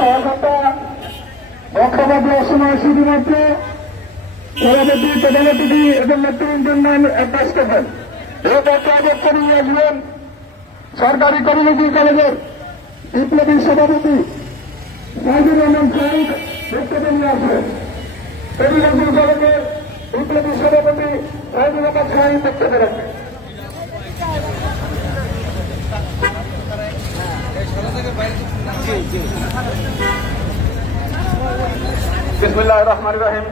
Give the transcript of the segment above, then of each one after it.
সহযোগিতা বক্তব্য দেওয়ার সময় শুধুমাত্র সভাপতি প্রধানমন্ত্রী এবং নেতৃবৃন্দের নাম অ্যাড্রেস করবেন। এই বক্তব্য নিয়ে আসবেন সরকারি কমিউনিটি কলেজের বিপ্লবী সভাপতি সাইদুর রহমান সাহেব বক্তব্য নিয়ে আসবেন। কবিরঞ্জন কলেজের বিপ্লবী সভাপতি সাইদুর রহমান সাহেব বক্তব্য রাখবেন। বিসমিল্লাহির রহমানির রহিম।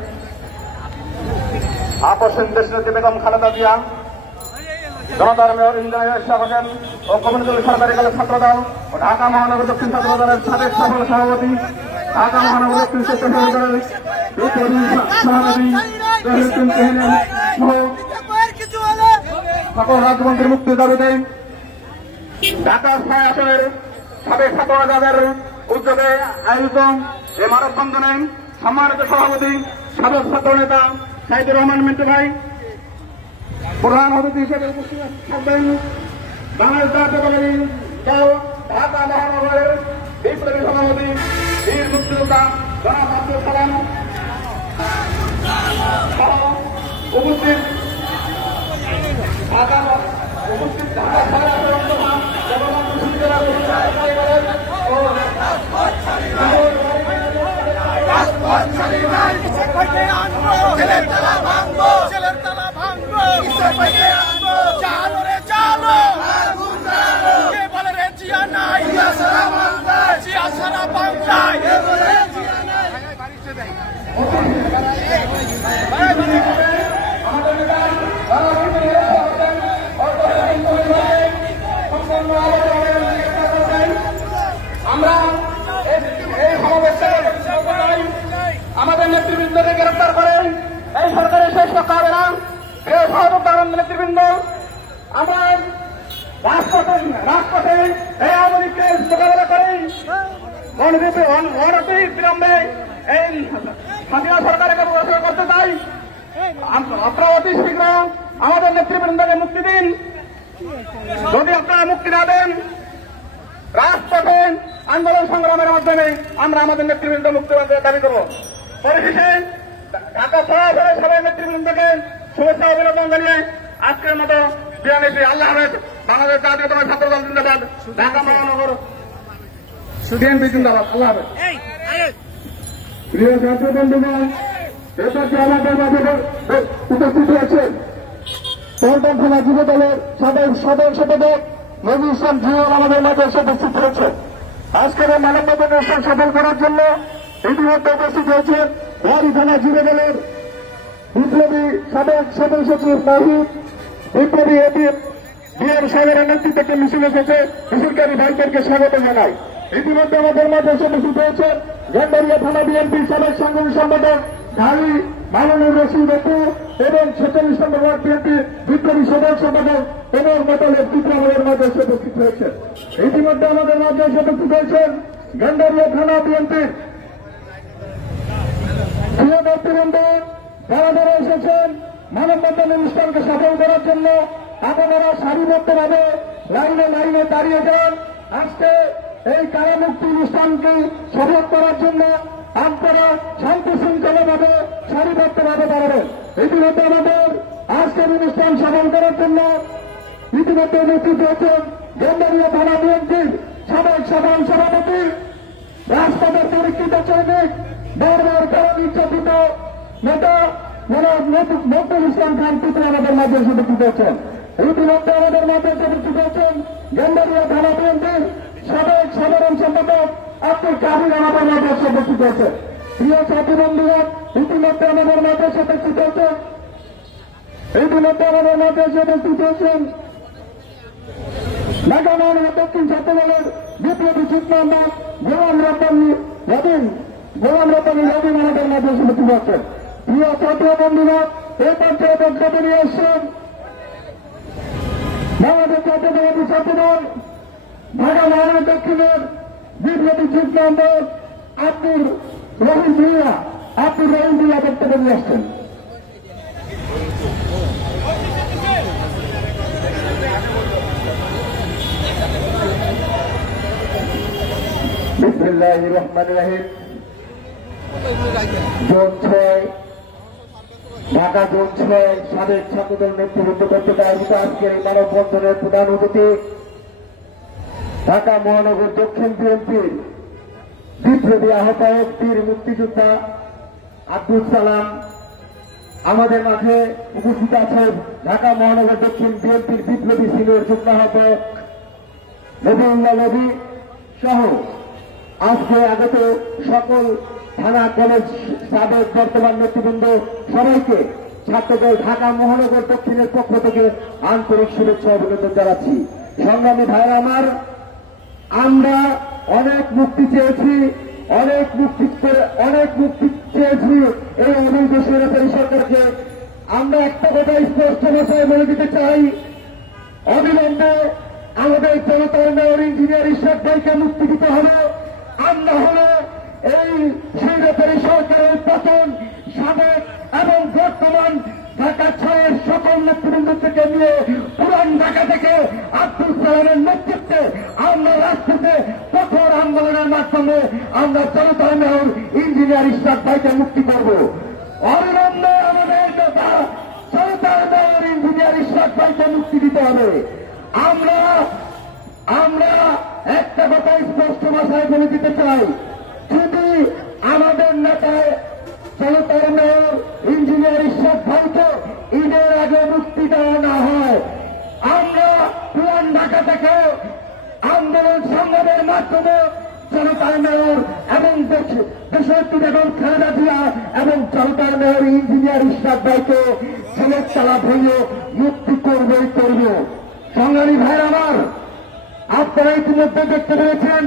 আপসেন দেশনেত্রী বেগম খালেদা জিয়া, জনতার মেয়র ইঞ্জিনিয়ার ইশরাক হোসেন ও কমিউনিটি সরকারি কলেজ ছাত্রদল ও ঢাকা মহানগর দক্ষিণ ছাত্রদলের সাবেক সফল সভাপতি, ঢাকা মহানগর দক্ষিণ ছাত্রদলের সভাপতি সকল রাজ্যমন্ত্রীর মুক্তির দাবিতে ঢাকা ৬ আসনের সাবেক ছাত্রদের উদ্যোগে আয়োজিত এই মানববন্ধনে সম্মানিত সভাপতি সাবেক ছাত্র নেতা সাইদুর রহমান মিন্টু ভাই প্রধান অতিথি হিসেবে উপস্থিত থাকবেন বাংলাদেশ জাতীয়তাবাদী দল ঢাকা মহানগরের বিপ্লবী সভাপতি বীর মুক্তিযোদ্ধা জনাব আব্দুল সালাম উপস্থিত ঢাকা আমরা এই সমাবেশে আমাদের নেতৃবৃন্দকে গ্রেফতার করেন এই সরকারের শেষ রক্ষা হবে না। এই সহযোগিতা নেতৃবৃন্দ আমার রাজপথে এই আওয়ামী লীগকে মোকাবেলা করেন অনতি বিলম্বে এই স্বাধীন সরকারকে করতে চাই। আপনারা অতি শীঘ্র আমাদের নেতৃবৃন্দকে মুক্তি দিন। যদি আপনারা মুক্তি না দেন রাজপথে আন্দোলন সংগ্রামের মাধ্যমে আমরা আমাদের নেতৃবৃন্দ মুক্তি দাবি করব। পরিশেষে ঢাকা সরাসরি সবাই নেতৃবৃন্দকে শুভেচ্ছা অভিনন্দন জানিয়ে আজকের মতো বিয়ানিসি আল্লাহ হাফেজ। বাংলাদেশ জাতীয়তাবাদী ছাত্রদল জিন্দাবাদ, ঢাকা মহানগর বিএনপি জিন্দাবাদ। আল্লাহ হাফেজ। প্রিয় ছাত্র বন্ধুগণ, এটাকে আমাদের মাঝে উপস্থিত হয়েছেন পল্টন থানা যুব দলের সাধারণ সম্পাদক নজরুল ইসলাম জিয়াল আমাদের মাঝে এসে উপস্থিত হয়েছে। আজকের এই মানববন্ধন অনুষ্ঠান সফল করার জন্য ইতিমধ্যে উপস্থিত হয়েছে রাজী থানা যুব দলের বিপ্লবী সাবেক সদস্য সচিব নাহিদ, বিপ্লবী বিএম সাগরের নেতৃত্বে একটি মিছিল এসেছে। মিছিলকারী ভাইদেরকে স্বাগত জানাই। ইতিমধ্যে আমাদের মাঝে এসে উপস্থিত হয়েছে গেন্ডারিয়া থানা বিএনপি সাবেক সাংগঠনিক সম্পাদক ঢালি মামুনুর রশিদ অপু এবং 46 নম্বর ওয়ার্ড বিএনপি বিপ্লবী সাধারণ সম্পাদক এবং মোতালেব চিত্র আমাদের মাঝে এসে উপস্থিত হয়েছে। ইতিমধ্যে আমাদের মাঝে এসে উপস্থিত হয়েছেন গেন্ডারিয়া থানা বিএনপির প্রিয় নেতৃবৃন্দ, যারা যারা এসেছেন মানববন্ধন অনুষ্ঠানকে সফল করার জন্য আপনারা সারিবদ্ধভাবে লাইনে দাঁড়িয়ে যান। আজকে এই কারামুক্তি অনুষ্ঠানকে সফল করার জন্য আপনারা শান্তি শৃঙ্খলাভাবে সারিবদ্ধভাবে দাঁড়াবেন। ইতিমধ্যে আমাদের আজকের অনুষ্ঠান সফল করার জন্য ইতিমধ্যে উপস্থিত হয়েছেন গেন্ডারিয়া থানা বিএনপির সাবেক সাধারণ সভাপতি, রাজপথের পরীক্ষিত সৈনিক, বারবার কারণ নির্যাতিত নেতা নজরুল ইসলাম খান পুত্র আমাদের মাঝে এসে উপস্থিত হয়েছেন। ইতিমধ্যে আমাদের মাঝে এসে উপস্থিত হয়েছেন গেন্ডারিয়া থানা বিএনপির সাবেক সাধারণ সম্পাদক আব্দুল কাদির আমাদের মাঝে এসে উপস্থিত হয়েছে। প্রিয় ছাত্রী বন্ধুগণ, ইতিমধ্যে আমাদের মাঝে এসে উপস্থিত হয়েছেন ঢাকা মহানগর দক্ষিণ ছাত্রদলের বিপ্লবী চিফ মেম্বার গোলাম রব্বানী রবিন আমাদের মাঝে এসে উপস্থিত হচ্ছেন। প্রিয় ছাত্র বন্ধুগণ, এই পর্যায়ে বক্তব্য নিয়ে এসছেন বাংলাদেশ জাতীয়তাবাদী ছাত্রদল ঢাকা মহানগর দক্ষিণের বিপ্লবী চিফ মেম্বার আব্দুর রহিম ভূঁইয়া বক্তব্য নিয়ে আসছেন। বিসমিল্লাহির রহমানির রহিম। জোন 6 ঢাকা জোন 6 সাবেক ছাত্রদল নেতৃবৃন্দ কর্তৃক আয়োজিত আজকের এই মানববন্ধনের প্রধান অতিথি ঢাকা মহানগর দক্ষিণ বিএনপির বিপ্লবী আহ্বায়ক বীর মুক্তিযোদ্ধা আব্দুল সালাম আমাদের মাঝে উপস্থিত আছেন। ঢাকা মহানগর দক্ষিণ বিএনপির বিপ্লবী সিনিয়র যুগ্ম আহ্বায়ক নবীউল্লাহ নবী সহ আজকে আগত সকল থানা কলেজ সাবেক বর্তমান নেতৃবৃন্দ সবাইকে ছাত্রদল ঢাকা মহানগর দক্ষিণের পক্ষ থেকে আন্তরিক শুভেচ্ছা অভিনন্দন জানাচ্ছি। সংগ্রামী ভাইরা আমার, আমরা অনেক মুক্তি চেয়েছি, অনেক মুক্তি চেয়েছি এই অবৈধ স্বৈরাচারী সরকারকে। আমরা একটা কথা স্পষ্ট ভাষায় বলে দিতে চাই, অবিলম্বে আমাদের জনতার মেয়র ইঞ্জিনিয়ার ইশরাক ভাইকে মুক্তি দিতে হবে। আমরা হল এই স্বৈরাচারী সরকারের পতন সাবেক এবং বর্তমান ঢাকা 6-এর সকল নেতৃবৃন্দ থেকে নিয়ে পুরান ঢাকা থেকে আব্দুল সালামের নেতৃত্বে আমরা রাজপথে কঠোর আন্দোলনের মাধ্যমে আমরা জনতার মেয়র ইঞ্জিনিয়ার ইশরাক ভাইকে মুক্তি করব। অবিলম্বে আমাদের নেতা জনতার মেয়র ইঞ্জিনিয়ার ইশরাক ভাইকে মুক্তি দিতে হবে। আমরা একটা কথা স্পষ্ট ভাষায় বলে দিতে চাই, যদি আমাদের নেতায় জনতার মেয়র ইঞ্জিনিয়ার ইশরাক ভাইকে ঈদের আগে মুক্তি দেওয়া না হয়, আমরা পুরান ঢাকা থেকে আন্দোলন সংগ্রামের মাধ্যমে জনতার মেয়র এবং দেশনেত্রী বেগম খালেদা জিয়া এবং জনতার মেয়র ইঞ্জিনিয়ার ইশরাক ভাইকে ছেলের চালা ভেঙে মুক্তি করবেই করব। সংগ্রামী ভাইয়ের আমার, আপনারা ইতিমধ্যে দেখতে পেরেছেন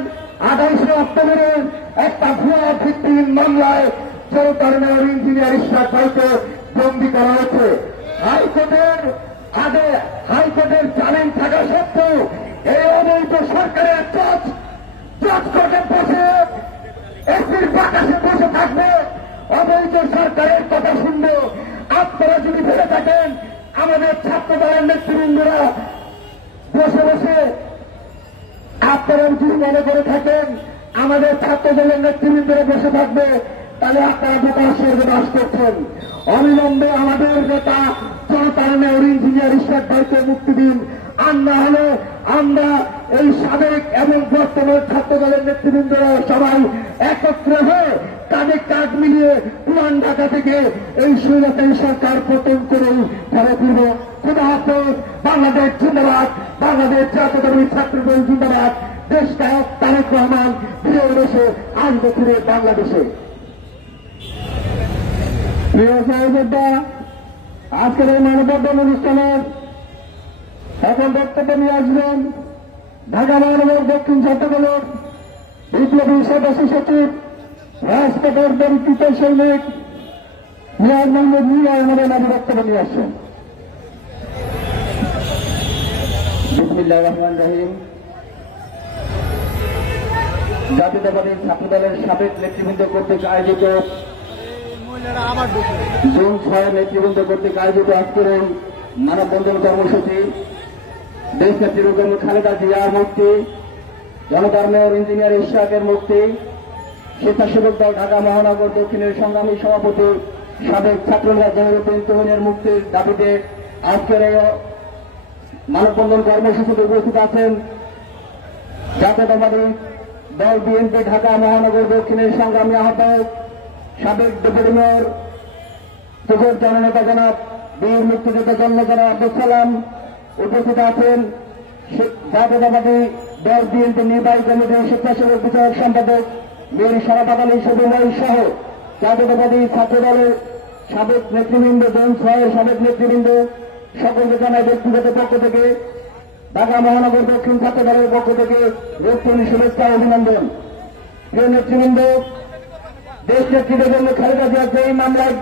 28 অক্টোবরে একটা ভুয়া ভিত্তিহীন মামলায় জনতার মেয়র ইঞ্জিনিয়ার ইশরাক ভাইকে বন্দী করা হয়েছে। হাইকোর্টের জামিন থাকা সত্ত্বেও এই অবৈধ সরকারের জজ কোর্টে বসে এসির বাতাসে বসে থাকবে, অবৈধ সরকারের কথা শুনবে। আপনারা যদি ভেবে থাকেন আমাদের ছাত্র দলের নেতৃবৃন্দরা বসে বসে, আপনারা যদি মনে করে থাকেন আমাদের ছাত্র দলের নেতৃবৃন্দরা বসে থাকবে, তাহলে আপনারা বোকার স্বর্গে বাস করছেন। অবিলম্বে আমাদের নেতা জনতার মেয়র ইঞ্জিনিয়ার ইশরাক ভাইকে মুক্তি দিন। আর না হলে আমরা এই সাবেক এবং বর্তমান ছাত্র দলের নেতৃবৃন্দরা সবাই একত্রে হয়ে কাঁধে কাঁধ মিলিয়ে পুরান ঢাকা থেকে এই স্বৈরাচারী সরকার পতন করেই ঘরে ফিরব। খুদা হাফেজ। বাংলাদেশ জিন্দাবাদ, বাংলাদেশ জাতীয়তাবাদী ছাত্রদল জিন্দাবাদ। দেশ নায়ক তারেক রহমান ফিরে এসে আসবে ফিরে বাংলাদেশে। প্রিয় সহযোদ্ধা, আজকের এই মানববন্ধন অনুষ্ঠানের এখন বক্তব্য নিয়ে আসবেন ঢাকা মহানগর দক্ষিণ ছাত্রদলের বিপ্লবী সদস্য সচিব, রাজপথের দরিদ্র সৈনিক মিয়ার মোহাম্মদ মিয়া আমাদের মাঝে বক্তব্য নিয়ে আসছেন। বিসমিল্লাহির রহমানির রহিম। জাতীয়তাবাদী ছাত্রদলের সাবেক নেতৃবৃন্দ কর্তৃক আয়োজিত জোন 6 নেতৃবৃন্দ কর্তৃক আয়োজিত আজকের এই মানববন্ধন কর্মসূচি দেশনেত্রী বেগম খালেদা জিয়ার মুক্তি, জনতার মেয়র ইঞ্জিনিয়ার ইশরাকের মুক্তি, স্বেচ্ছাসেবক দল ঢাকা মহানগর দক্ষিণের সংগ্রামী সভাপতি সাবেক ছাত্রনেতা জহিরুদ্দিন তুহিনের মুক্তির দাবিতে আজকের এই মানববন্ধন কর্মসূচিতে উপস্থিত আছেন জাতীয়তাবাদী দল বিএনপি ঢাকা মহানগর দক্ষিণের সংগ্রামী আহ্বায়ক সাবেক ডেপুটি মেয়র যুগের জননেতা জনাব বীর মুক্তিযোদ্ধা জননেতা আব্দুল সালাম। উপস্থিত আছেন জাতীয়তাবাদী দল বিএনপি নির্বাহী কমিটির স্বেচ্ছাসেবক বিষয়ক সম্পাদক মীর শরাফত আলী সবুজ সহ জাতীয়তাবাদী ছাত্র দলের সাবেক নেতৃবৃন্দ, জোন 6-এর সাবেক নেতৃবৃন্দ, সকলকে জানায় ব্যক্তিগত পক্ষ থেকে ঢাকা মহানগর দক্ষিণ ছাত্র দলের পক্ষ থেকে রক্তিনী শুভেচ্ছা অভিনন্দন। প্রিয় নেতৃবৃন্দ, দেশ নেত্রী বেগম খালেদা জিয়া এই মামলায়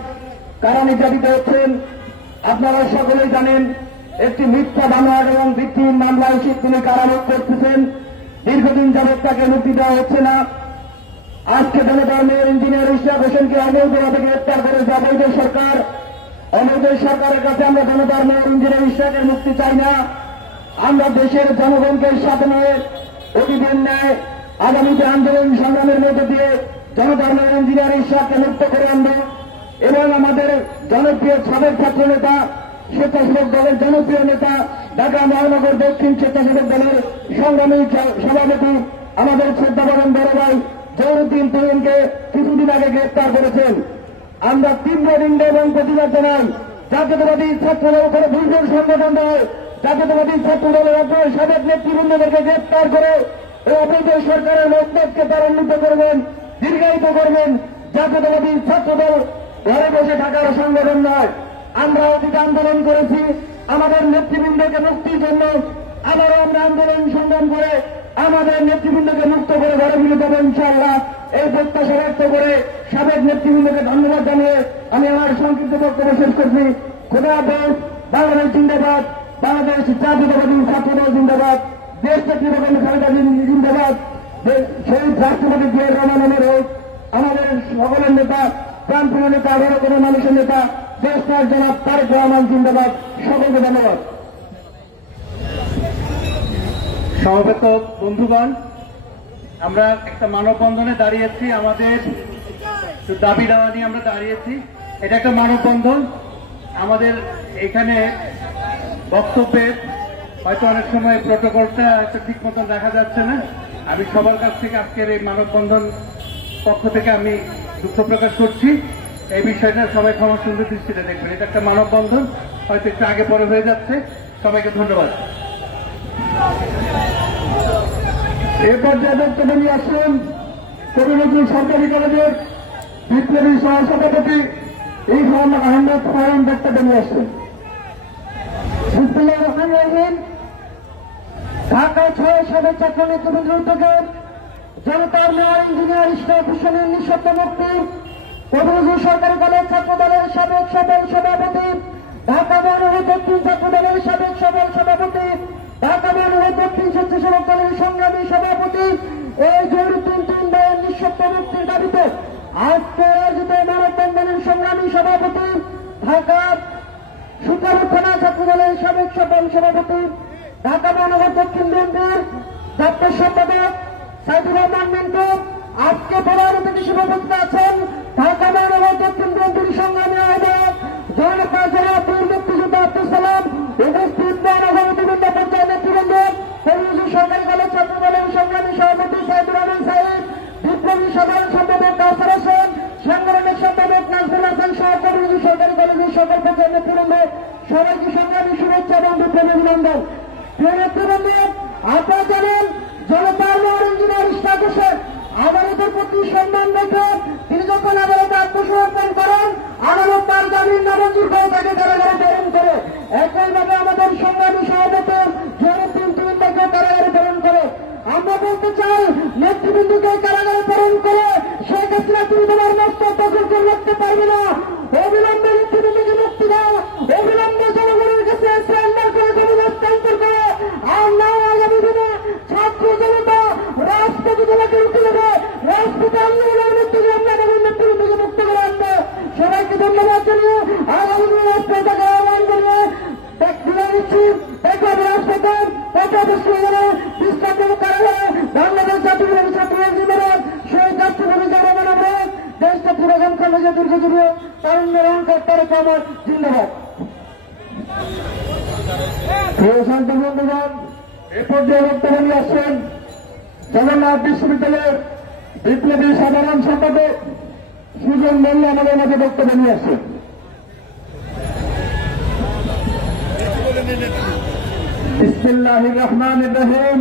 কারা নির্যাতিত হচ্ছেন আপনারা সকলেই জানেন। একটি মিথ্যা বানোয়াট এবং ভিত্তিহীন মামলায় তিনি কারাভোগ করতেছেন। দীর্ঘদিন যাবৎ তাকে মুক্তি দেওয়া হচ্ছে না। আজকে জনতার মেয়র ইঞ্জিনিয়ার ইশরাক হোসেনকে অবৈধভাবে গ্রেপ্তার করেছে অবৈধ সরকার। অবৈধ সরকারের কাছে আমরা জনতার মেয়র ইঞ্জিনিয়ার ইশরাকের মুক্তি চাই না। আমরা দেশের জনগণকে সাথে নিয়ে প্রতিদিন ন্যায় আগামীতে আন্দোলন সংগ্রামের মধ্য দিয়ে জনতার ইঞ্জিনিয়ার ঈশ্বরকে মুক্ত করে আনবো এবং আমাদের জনপ্রিয় সাবেক ছাত্র নেতা স্বেচ্ছাসেবক দলের জনপ্রিয় নেতা ঢাকা মহানগর দক্ষিণ স্বেচ্ছাসেবক দলের সংগ্রামী সভাপতি আমাদের শ্রদ্ধাবরণ বড় ভাই জয়নুদ্দিন তুহিনকে কিছুদিন আগে গ্রেপ্তার করেছেন। আমরা তীব্র নিন্দা এবং প্রতিবাদ জানাই। জাতীয়তাবাদী ছাত্রদল করে দুইজন সংগঠন দেয় জাতীয়তাবাদী ছাত্র দলের সাবেক নেতৃবৃন্দদেরকে গ্রেপ্তার করে এই অবৈধ সরকারের মতকে ত্বরান্বিত করবেন, দীর্ঘায়িত করবেন। জাতীয়তাবাদী ছাত্রদল ঘরে বসে থাকার সংগঠন নয়। আমরা অতীত আন্দোলন করেছি আমাদের নেতৃবৃন্দকে মুক্তির জন্য, আবারও আমরা আন্দোলন সংগ্রাম করে আমাদের নেতৃবৃন্দকে মুক্ত করে ঘরে ফিরে দেবো ইনশাআল্লাহ। এই প্রত্যাশা ব্যক্ত করে সাবেক নেতৃবৃন্দকে ধন্যবাদ জানিয়ে আমি আমার সংক্ষিপ্ত বক্তব্য শেষ করছি। খোদা হাফেজ। বাংলাদেশ জিন্দাবাদ, বাংলাদেশ জাতীয়তাবাদী ছাত্রদল জিন্দাবাদ, দেশ নেত্রী খালেদা জিন্দাবাদ, শহীদ রাষ্ট্রপতি জিয়াউর রহমানের হোক, আমাদের সকলের নেতা প্রাণপ্রিয় নেতা ভারতের মানুষের নেতা দেশ নায়ক জনাব তারেক রহমান জিন্দাবাদ। সকলকে ধন্যবাদ। সমবেত বন্ধুগণ, আমরা একটা মানববন্ধনে দাঁড়িয়েছি, আমাদের দাবি দাওয়া নিয়ে আমরা দাঁড়িয়েছি। এটা একটা মানববন্ধন। আমাদের এখানে বক্তব্যের হয়তো অনেক সময় প্রোটোকলটা একটা ঠিক মতন দেখা যাচ্ছে না। আমি সবার কাছ থেকে আজকের এই মানববন্ধন পক্ষ থেকে আমি দুঃখ প্রকাশ করছি। এই বিষয়টা সবাই ক্ষমা সুন্দর দৃষ্টিতে দেখবেন। এটা একটা মানববন্ধন, হয়তো একটু আগে পরে হয়ে যাচ্ছে। সবাইকে ধন্যবাদ। এ পর্যায়ে বক্তব্য নিয়ে আসছেন কবি নজরুল সরকারি কলেজের বিপ্লবী সহসভাপতি এই মোহাম্মদ আহমেদ ফারুক বক্তব্য নিয়ে আসছেন। বিসমিল্লাহির রহমানির রহিম। ঢাকা ৬ সাবেক ছাত্র নেতৃবৃন্দের উদ্যোগে জনতার মেয়র ইঞ্জিনিয়ার ইশরাক হোসেনের নিঃশর্ত মুক্তি, কবি নজরুল সরকারি কলেজ ছাত্র দলের সাবেক সফল সভাপতি, ঢাকা মহানগর দক্ষিণ ছাত্র দলের সাবেক সফল সভাপতি, ঢাকা মহানগর দক্ষিণ স্বেচ্ছাসেবক দলের সংগ্রামী সভাপতি এই জয়নুদ্দিন তুহিন ভাইয়ের নিঃশর্ত মুক্তির দাবিতে আজকে আয়োজিত মানববন্ধনের সংগ্রামী সভাপতি, ঢাকা সুপার থানা ছাত্র দলের সাবেক সফল সভাপতি, ঢাকা মহানগর দক্ষিণ বিএনপির জাতীয় সম্পাদক সাইদুর রহমান মিন্টু, আজকে প্রধান অতিথি হিসেবে উপস্থিত আছেন ঢাকা মহানগর দক্ষিণ বিএনপির সংগ্রামী আহ্বায়ক জনতা জনাব বীর মুক্তিযোদ্ধা আব্দুল সালাম, উপস্থিত মহানগরবৃন্দ পর্যায়ের নেতৃবৃন্দ, সরকারি কলেজ ছাত্র দলের সংগ্রামী সভাপতি সাইদুর রহমান সাহেব, বিপ্লবী সাধারণ সম্পাদক কাউসার হোসেন, সাংগঠনিক সম্পাদক নাজমুল হাসান সহ কবি সরকারি কলেজের সকল পর্যায়ের নেতৃবৃন্দ, সবাইকে সংগ্রামী শুভেচ্ছা এবং বিপ্লবী অভিনন্দন। প্রিয় নেতৃবৃন্দ, আপনারা জানেন জনতার মেয়র ইঞ্জিনিয়ার ইশরাক হোসেন আদালতের প্রতি সম্মান রেখে তিনি যখন আদালতে আত্মসমর্পণ করেন, আদালত তার জামিন নামঞ্জুর করে তাকে কারাগারে প্রেরণ করে। একইভাবে আমাদের সংগ্রামী সভাপতি জয়নুদ্দিন তুহিন ভাইকে কারাগারে প্রেরণ করে। আমরা বলতে চাই, নেতৃবৃন্দকে কারাগারে প্রেরণ করে শেখ হাসিনা তুমি তোমার মস্তক দখল করে রাখতে পারবে না। অবিলম্বে নেতৃবৃন্দকে মুক্তি দাও, অবিলম্বে জনগণের কাছে সারেন্ডার করে জমি হস্তান্তর করো। আর না আগামী দিনে ছাত্র জনতা রাজপথে তোমাকে রুখে দেবে, রাজপথে আন্দোলনের মধ্যে আমরা আমাদের নেতৃবৃন্দকে মুক্ত করে আনবো। সবাইকে ধন্যবাদ জানিয়ে আগামী দিনে রাজপথে থাকার আহ্বান জানিয়ে বিদায় নিচ্ছি। একবার রাজপথে কথা বসে গেলে বিশ্রাম কারাগারে বাংলাদেশ জাতীয় ছাত্র জিন্দাবাদ, শহীদ রাষ্ট্রপতি জিয়াউর রহমান দেশ নেত্রী বেগম খালেদা দীর্ঘজীবী, তারুণ্যের অহংকার তারেক রহমান জিন্দাবাদ। শান্ত বন্ধুগণ, এ পর্যায়ে বক্তব্য নিয়ে আসছেন জগন্নাথ বিশ্ববিদ্যালয়ের বিপ্লবী সাধারণ সম্পাদক সুজন মোল্লা আমাদের মাঝে বক্তব্য নিয়ে আসছেন। বিসমিল্লাহির রহমানির রহিম।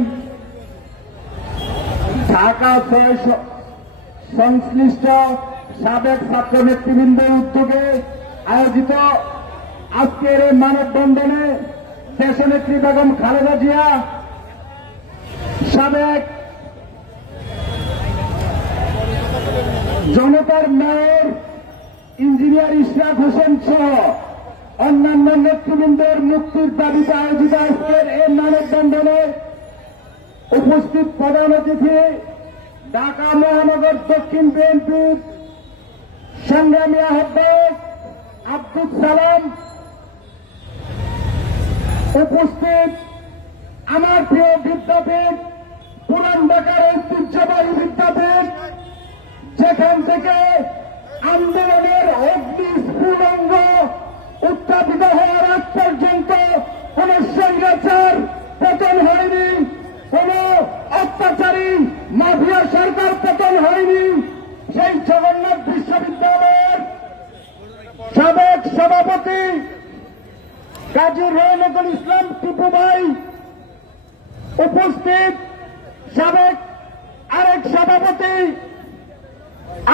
ঢাকা ৬ সংশ্লিষ্ট সাবেক ছাত্র নেতৃবৃন্দের উদ্যোগে আয়োজিত আজকের এই মানববন্ধনে দেশনেত্রী বেগম খালেদা জিয়া, সাবেক জনতার মেয়র ইঞ্জিনিয়ার ইশরাক হোসেন সহ অন্যান্য নেতৃবৃন্দের মুক্তির দাবিতে আয়োজিত আজকের এই মানববন্ধনে উপস্থিত প্রধান অতিথি ঢাকা মহানগর দক্ষিণ বিএনপির সংগ্রামী আহ্বায়ক আব্দুল সালাম, উপস্থিত আমার প্রিয় বিদ্যাপীঠ পুরান ঢাকার ঐতিহ্যবাহী সভাপতি কাজী রৌনকুল ইসলাম টিপু ভাই, উপস্থিত সাবেক আরেক সভাপতি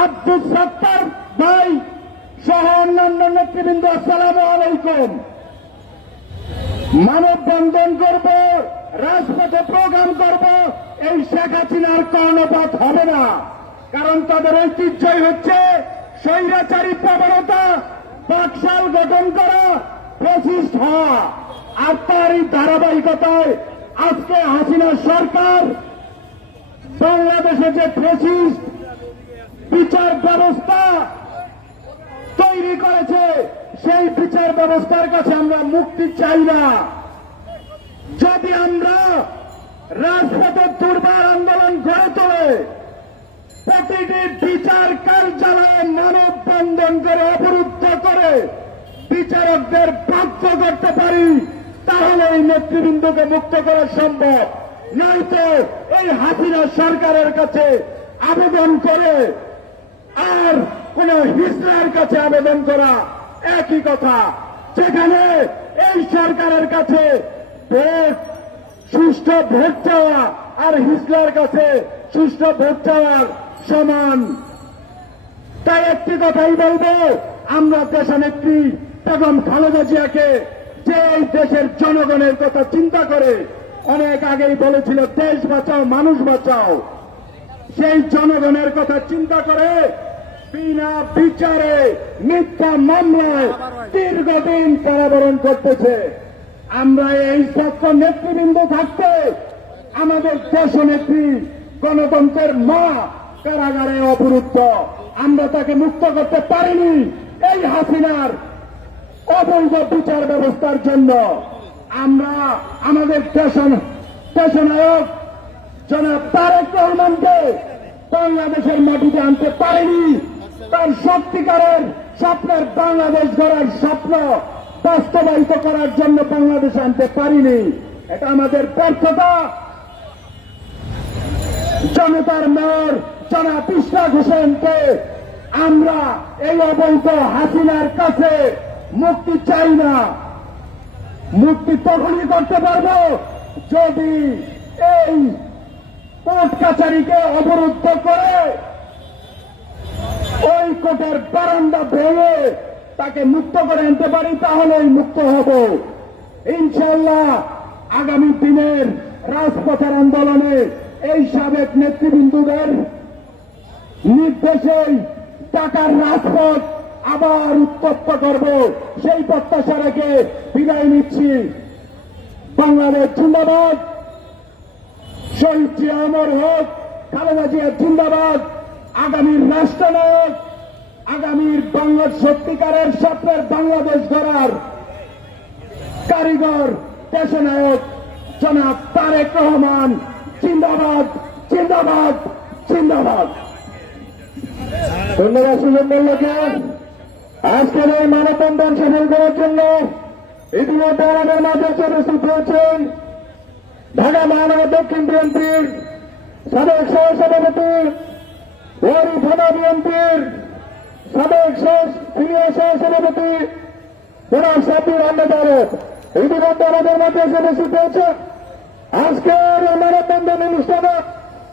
আব্দুল সত্তার ভাই সহ অন্যান্য নেতৃবৃন্দ, আসসালামু আলাইকুম। মানববন্ধন করব, রাজপথে প্রোগ্রাম করব, এই শেখ হাসিনার কর্ণপাত হবে না। কারণ তাদের ঐতিহ্যই হচ্ছে স্বৈরাচারী প্রবণতা, বাকশাল গঠন করা, ফ্যাসিস্ট হওয়া। আর তারই ধারাবাহিকতায় আজকে হাসিনা সরকার বাংলাদেশে যে ফ্যাসিস্ট বিচার ব্যবস্থা তৈরি করেছে, সেই বিচার ব্যবস্থার কাছে আমরা মুক্তি চাই না। যদি আমরা রাজপথে দুর্বার আন্দোলন গড়ে তোলে, প্রতিটি বিচার কার্যালয়ে মানববন্ধন করে অবরুদ্ধ করে বিচারকদের বাধ্য করতে পারি, তাহলে এই নেতৃবৃন্দকে মুক্ত করা সম্ভব। নয়তো এই হাসিনা সরকারের কাছে আবেদন করে আর কোন হিজড়ার কাছে আবেদন করা একই কথা, যেখানে এই সরকারের কাছে ভোট সুষ্ঠু ভোট চাওয়া আর হিজড়ার কাছে সুষ্ঠু ভোট চাওয়ার সমান। তাই একটি কথাই বলবো, আমরা দেশনেত্রী বেগম খালেদা জিয়াকে, যে এই দেশের জনগণের কথা চিন্তা করে অনেক আগেই বলেছিল দেশ বাঁচাও মানুষ বাঁচাও, সেই জনগণের কথা চিন্তা করে বিনা বিচারে মিথ্যা মামলায় দীর্ঘদিন কারাবরণ করতেছে। আমরা এই ছাত্র নেতৃবৃন্দ থাকতে আমাদের দেশনেত্রী গণতন্ত্রের মা কারাগারে অবরুদ্ধ, আমরা তাকে মুক্ত করতে পারিনি এই হাসিনার অবৈধ বিচার ব্যবস্থার জন্য। আমরা আমাদের দেশনায়ক জনাব তারেক রহমানকে বাংলাদেশের মাটিতে আনতে পারেনি, তার সত্যিকারের স্বপ্নের বাংলাদেশ গড়ার স্বপ্ন বাস্তবায়িত করার জন্য বাংলাদেশে আনতে পারিনি। এটা আমাদের ব্যর্থতা। জনতার মেয়র জনাব ইশরাক হোসেনকে আমরা এই অবৈধ হাসিনার কাছে মুক্তি চাই না। মুক্তি তখনই করতে পারব যদি এই কোর্ট কাছারিকে অবরুদ্ধ করে ওই কোর্টের বারান্দা ভেঙে তাকে মুক্ত করে আনতে পারি, তাহলেই মুক্ত হব ইনশাআল্লাহ। আগামী দিনের রাজপথের আন্দোলনে এই সাবেক নেতৃবৃন্দদের নির্দেশেই ঢাকার রাজপথ আবার উত্তপ্ত করব, সেই প্রত্যাশা রেখে বিদায় নিচ্ছি। বাংলাদেশ জিন্দাবাদ, শহীদ জিয়া অমর হোক, খালেদা জিয়া জিন্দাবাদ। আগামীর রাষ্ট্রনায়ক, আগামীর বাংলার সত্যিকারের স্বপ্নের বাংলাদেশ গড়ার কারিগর দেশনায়ক জনাব তারেক রহমান জিন্দাবাদ, জিন্দাবাদ, জিন্দাবাদ। ধন্যবাদ সুজন মোল্লাকে আজকের এই মানববন্ধন সফল করার জন্য। ইতিমধ্যে আমাদের মাঝে উপস্থিত হয়েছেন ঢাকা মহানগর দক্ষিণ বিএনপির সাবেক সহসভাপতি, ওয়ারি থানা বিএনপির সাবেক সিনিয়র সহসভাপতি জনাব সাব্বির আহমেদ আরব। ইতিমধ্যে আমাদের মাঝে উপস্থিত হয়েছে আজকের এই মানববন্ধন অনুষ্ঠানে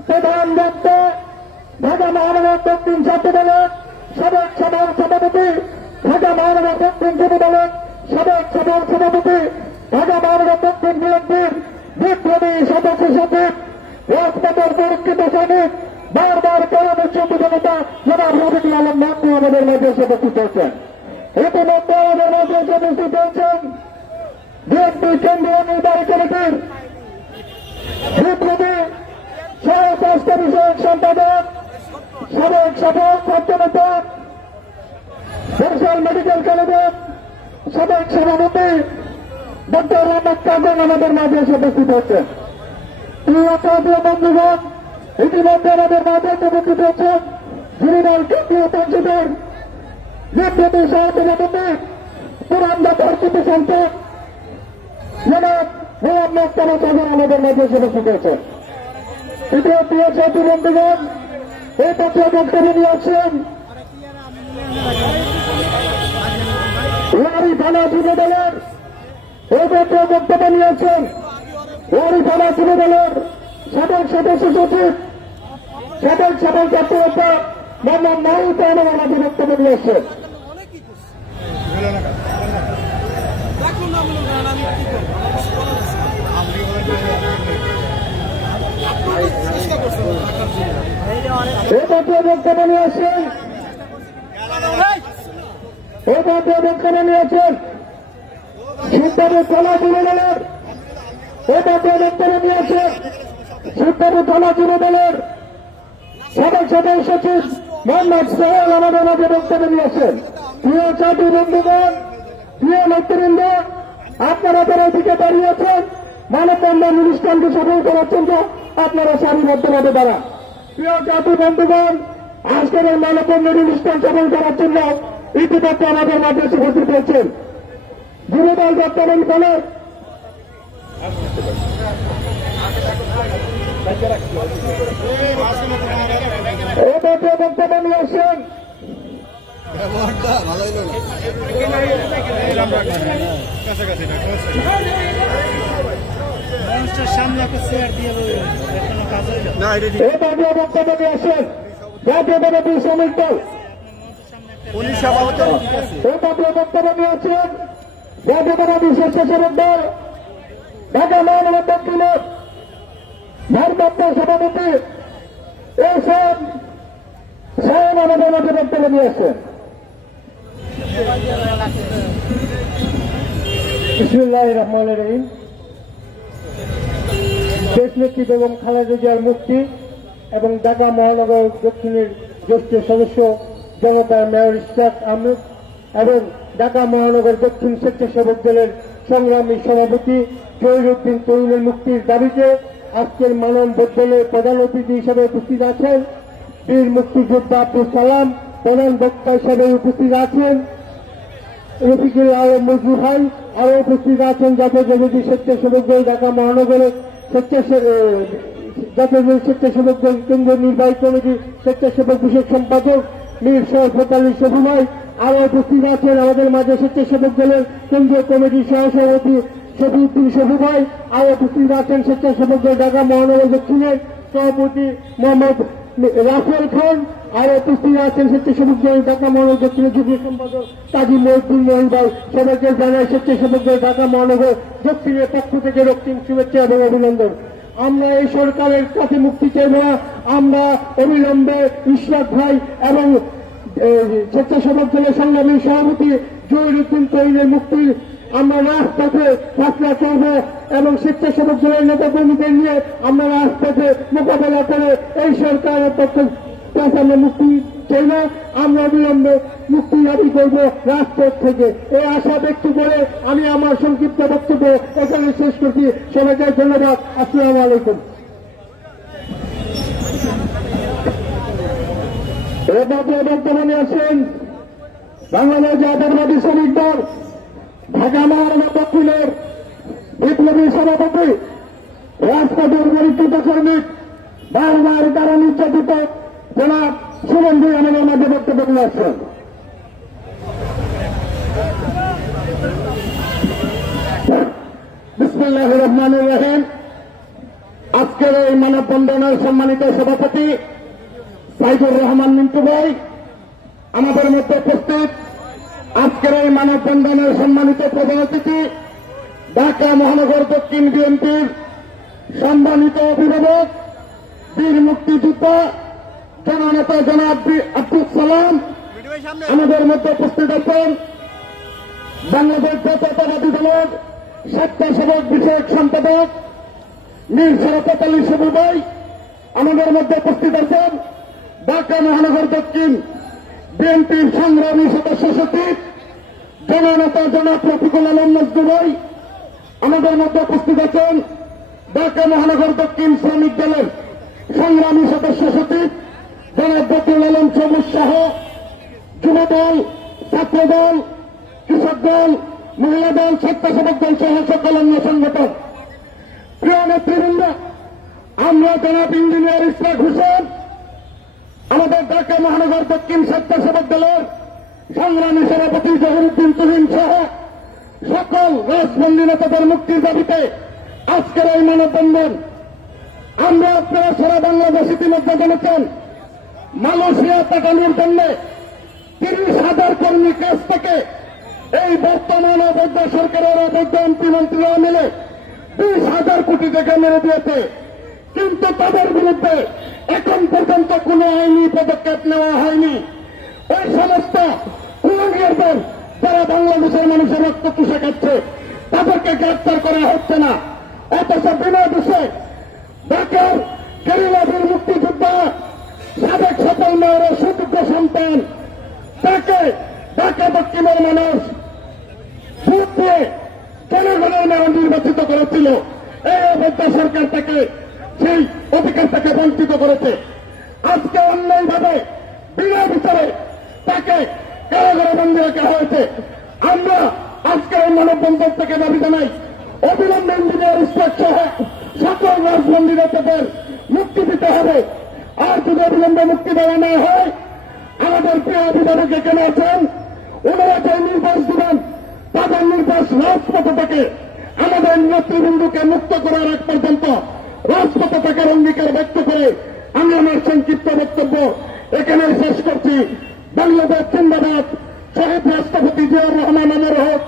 প্রধান বক্তা ঢাকা মহানগর দক্ষিণ ছাত্র দলের সাবেক সভাপতি, ঢাকা মহানগর দক্ষিণ যুব দলের সাবেক সভাপতি, ঢাকা মহানগর দক্ষিণ বিএনপির বিপ্লবী সদস্য সচিব, রাজপথের পরীক্ষিত সৈনিক, বারবার পরবর্তী জনতা জনাব রফিকুল আলম মাহমু আমাদের মাঝে উপস্থিত হয়েছেন। ইতিমধ্যে আমাদের মাঝে উপস্থিত হয়েছেন বিএনপি কেন্দ্রীয় নির্বাহী কমিটির বিপ্লবী স্বাস্থ্য বিষয়ক সম্পাদক, সাবেক সফল ছাত্রনেতা, বরিশাল মেডিকেল কলেজের সাবেক সভাপতি ডক্টর রহমত কাজল আমাদের মাঝে উপস্থিত হচ্ছেন। প্রিয় বন্ধুগণ, ইতিমধ্যে আমাদের মাঝে উপস্থিত হচ্ছেন ঝিরিবাল কেন্দ্রীয় পঞ্চায়েতের বিপ্লবী সহসভাপতি, পুরান্দা পরিচিতি সংসদ জনাব মোহাম্মদ কামাল সাগর আমাদের মাঝে উপস্থিত হয়েছেন। প্রিয় ছাত্রী বন্ধুগণ, এই পত্র বক্তব্য নিয়ে আসছেন ওয়ারি থানা যুব দলের এক্ষেত্রে বক্তব্য নিয়েছেন ওয়ারি থানা যুব দলের সাবেক সদস্য সচিব সাবেক ছাত্রনেতা মোহাম্মদ মাহিদ আলম আমাদের বক্তব্য নিয়েছেন। এক্ষেত্রে বক্তব্য নিয়েছেন শিববাবু থানা যুব দলের এক্ষেত্রে বক্তব্য নিয়েছেন শিববাবু থানা যুব দলের সাবেক সদস্য সচিব মোহাম্মদ সোহেল আমাদের মাঝে বক্তব্য নিয়েছেন। প্রিয় ছাত্রী বন্ধুগণ, প্রিয় নেতৃবৃন্দ, আপনারা যারা এদিকে দাঁড়িয়েছেন মানববন্ধন অনুষ্ঠানকে সফল করার জন্য আপনারা সারিবদ্ধভাবে দাঁড়ান। প্রিয় ছাত্রী বন্ধুগণ, আজকের এই মানববন্ধন অনুষ্ঠান সফল করার জন্য ইতিমধ্যে আমাদের মাঝে এসে উপস্থিত হয়েছেন যুবদল বর্তমান দলের এক্ষেত্রে বক্তব্য নিয়েছেন বক্তব্য নিয়েছেন জাতীয়তাবাদী শ্রমিক দল বক্তব্য নিয়েছেন জাতীয়তাবাদী স্বেচ্ছাসেবক দল ঢাকা মহানগর দক্ষিণের ভারপ্রাপ্ত সভাপতি এসব সাহেব আমাদের মাঝে বক্তব্য নিয়েছেন। বিসমিল্লাহির রহমানির রহিম। দেশনেত্রী বেগম খালেদা জিয়ার মুক্তি এবং ঢাকা মহানগর দক্ষিণের জ্যেষ্ঠ সদস্য জনতার মেয়র ইশরাক আহমেদ এবং ঢাকা মহানগর দক্ষিণ স্বেচ্ছাসেবক দলের সংগ্রামী সভাপতি জহিরুদ্দিন তরুণের মুক্তির দাবিতে আজকের মানববন্ধনে প্রধান অতিথি হিসেবে উপস্থিত আছেন বীর মুক্তিযোদ্ধা আব্দুল সালাম, প্রধান বক্তা হিসেবে উপস্থিত আছেন রফিকুল আলম মজনু ভাই, আরও উপস্থিত আছেন জাতীয়তাবাদী স্বেচ্ছাসেবক দল ঢাকা মহানগরের জাতীয় স্বেচ্ছাসেবক দল কেন্দ্রীয় নির্বাহী কমিটির স্বেচ্ছাসেবক বিষয়ক সম্পাদক মীর শরফত আলী শফি ভাই, আরও উপস্থিত আছেন আমাদের মাঝে স্বেচ্ছাসেবক দলের কেন্দ্রীয় কমিটির সহসভাপতি শফিউদ্দিন শফি ভাই, আরও উপস্থিত আছেন স্বেচ্ছাসেবক দল ঢাকা মহানগর দক্ষিণের সভাপতি মোহাম্মদ রাফেল খান, আরও উপস্থিত আছেন স্বেচ্ছাসেবক দল ঢাকা মহানগর দক্ষিণের যুগ্ম সম্পাদক কাজী মহিউদ্দিন মোহন ভাই। সবাইকে জানাই স্বেচ্ছাসেবক দল ঢাকা মহানগর দক্ষিণের পক্ষ থেকে রক্তিম শুভেচ্ছা এবং অভিনন্দন। আমরা এই সরকারের কাছে মুক্তি চাই না, আমরা অবিলম্বে ইশরাক ভাই এবং স্বেচ্ছাসেবক দলের সংগ্রামী সভাপতি জহিরুদ্দিন তরুণের মুক্তি আমরা রাজপথে যাত্রা করব এবং স্বেচ্ছাসেবক দলের নেতাকর্মীদের নিয়ে আমরা রাজপথে মোকাবেলা করে এই সরকারের পক্ষে আমরা মুক্তি চাই না, আমরা অবিলম্বে মুক্তি দাবি করব রাজপথ থেকে। এই আশা ব্যক্ত করে আমি আমার সংক্ষিপ্ত বক্তব্য এখানে শেষ করছি। সবাইকে ধন্যবাদ। আসসালামু আলাইকুম। বক্তব্য নিয়েছেন বাংলাদেশ জাতীয়তাবাদী শ্রমিক দল ঢাকা মহানগর দক্ষিণের বিপ্লবী সভাপতি রাজপথের পরিচিত শ্রমিক বারবার তারা নির্যাতিত জনাব সুমন ভাই আমাদের মাঝে বক্তব্য নিয়েছেন। বিসমিল্লাহির রহমানির রহিম। আজকের এই মানববন্ধনের সম্মানিত সভাপতি সাইদুর রহমান মিন্টু ভাই আমাদের মধ্যে উপস্থিত। আজকের এই মানববন্ধনের সম্মানিত প্রধান অতিথি ঢাকা মহানগর দক্ষিণ বিএনপির সম্মানিত অভিভাবক বীর মুক্তিযোদ্ধা জননেতা জনাব আব্দুল সালাম আমাদের মধ্যে উপস্থিত আছেন। বাংলাদেশ জাতীয়তাবাদী দলের স্বেচ্ছাসেবক বিষয়ক সম্পাদক মীর শরফত আলী শফি ভাই আমাদের মধ্যে উপস্থিত আছেন। ঢাকা মহানগর দক্ষিণ বিএনপির সংগ্রামী সদস্য সচিব জননেতা জনাব রফিকুল আলম মজনু ভাই আমাদের মধ্যে উপস্থিত আছেন। ঢাকা মহানগর দক্ষিণ শ্রমিক দলের সংগ্রামী সদস্য সচিব জনাব বকুল আলম সবুজ শাহ, যুব দল, ছাত্র দল, কৃষক দল, মহিলা দল, স্বেচ্ছাসেবক দল সহ সকল অন্য সংগঠন। প্রিয় নেতৃবৃন্দ, আমরা জনাব ইঞ্জিনিয়ার ইশরাক হোসেন আমাদের ঢাকা মহানগর দক্ষিণ স্বেচ্ছাসেবক দলের সংগ্রামী সভাপতি জহিরুদ্দিন তরুণ সহ সকল রাজবন্দী নেতাদের মুক্তির দাবিতে আজকের এই মানববন্ধন। আমরা আপনারা সারা বাংলাদেশ ইতিমধ্যে জেনেছেন, মালয়েশিয়া পাঠানোর জন্য 30,000 কর্মী কাছ থেকে এই বর্তমান অবৈধ সরকারের অবৈধ এমপি মন্ত্রীরা মিলে 20,000 কোটি টাকা মেরে দিয়েছে। কিন্তু তাদের বিরুদ্ধে এখন পর্যন্ত কোনো আইনি পদক্ষেপ নেওয়া হয়নি। ওই সমস্ত খুনিদের যারা বাংলাদেশের মানুষের রক্ত চুষে খাচ্ছে তাদেরকে গ্রেপ্তার করা হচ্ছে না। অথচ বিনা দোষে ঢাকার গেরিলাদের মুক্তিযোদ্ধা সাবেক সফল মেয়রের সুযোগ্য সন্তান তাকে ঢাকা দক্ষিণের মানুষ ভোট দিয়ে জনগণের মেয়র নির্বাচিত করেছিল। এই অবৈধ সরকার তাকে সেই অধিকার থেকে বঞ্চিত করেছে। আজকে অন্যায়ভাবে বিনা বিচারে তাকে কারাগারে বন্দী রাখা হয়েছে। আমরা আজকে এই মানববন্ধন থেকে দাবি জানাই, অবিলম্বে ইঞ্জিনিয়ার ইস্পাত সহ সকল রাজবন্দী নেতাদের মুক্তি দিতে হবে। আর যদি অবিলম্বে মুক্তি দেওয়া না হয়, আমাদের প্রিয় অভিভাবক এখানে আছেন, ওনারা যে নির্বাস দিবেন তাদের নির্বাস রাজপথ থেকে আমাদের নেতৃবৃন্দকে মুক্ত করার এক পর্যন্ত রাজপথে থাকার অঙ্গীকার ব্যক্ত করে আমি আমার সংক্ষিপ্ত বক্তব্য এখানে শেষ করছি। বাংলাদেশ জিন্দাবাদ। শহীদ রাষ্ট্রপতি জিয়াউর রহমান অমর হোক।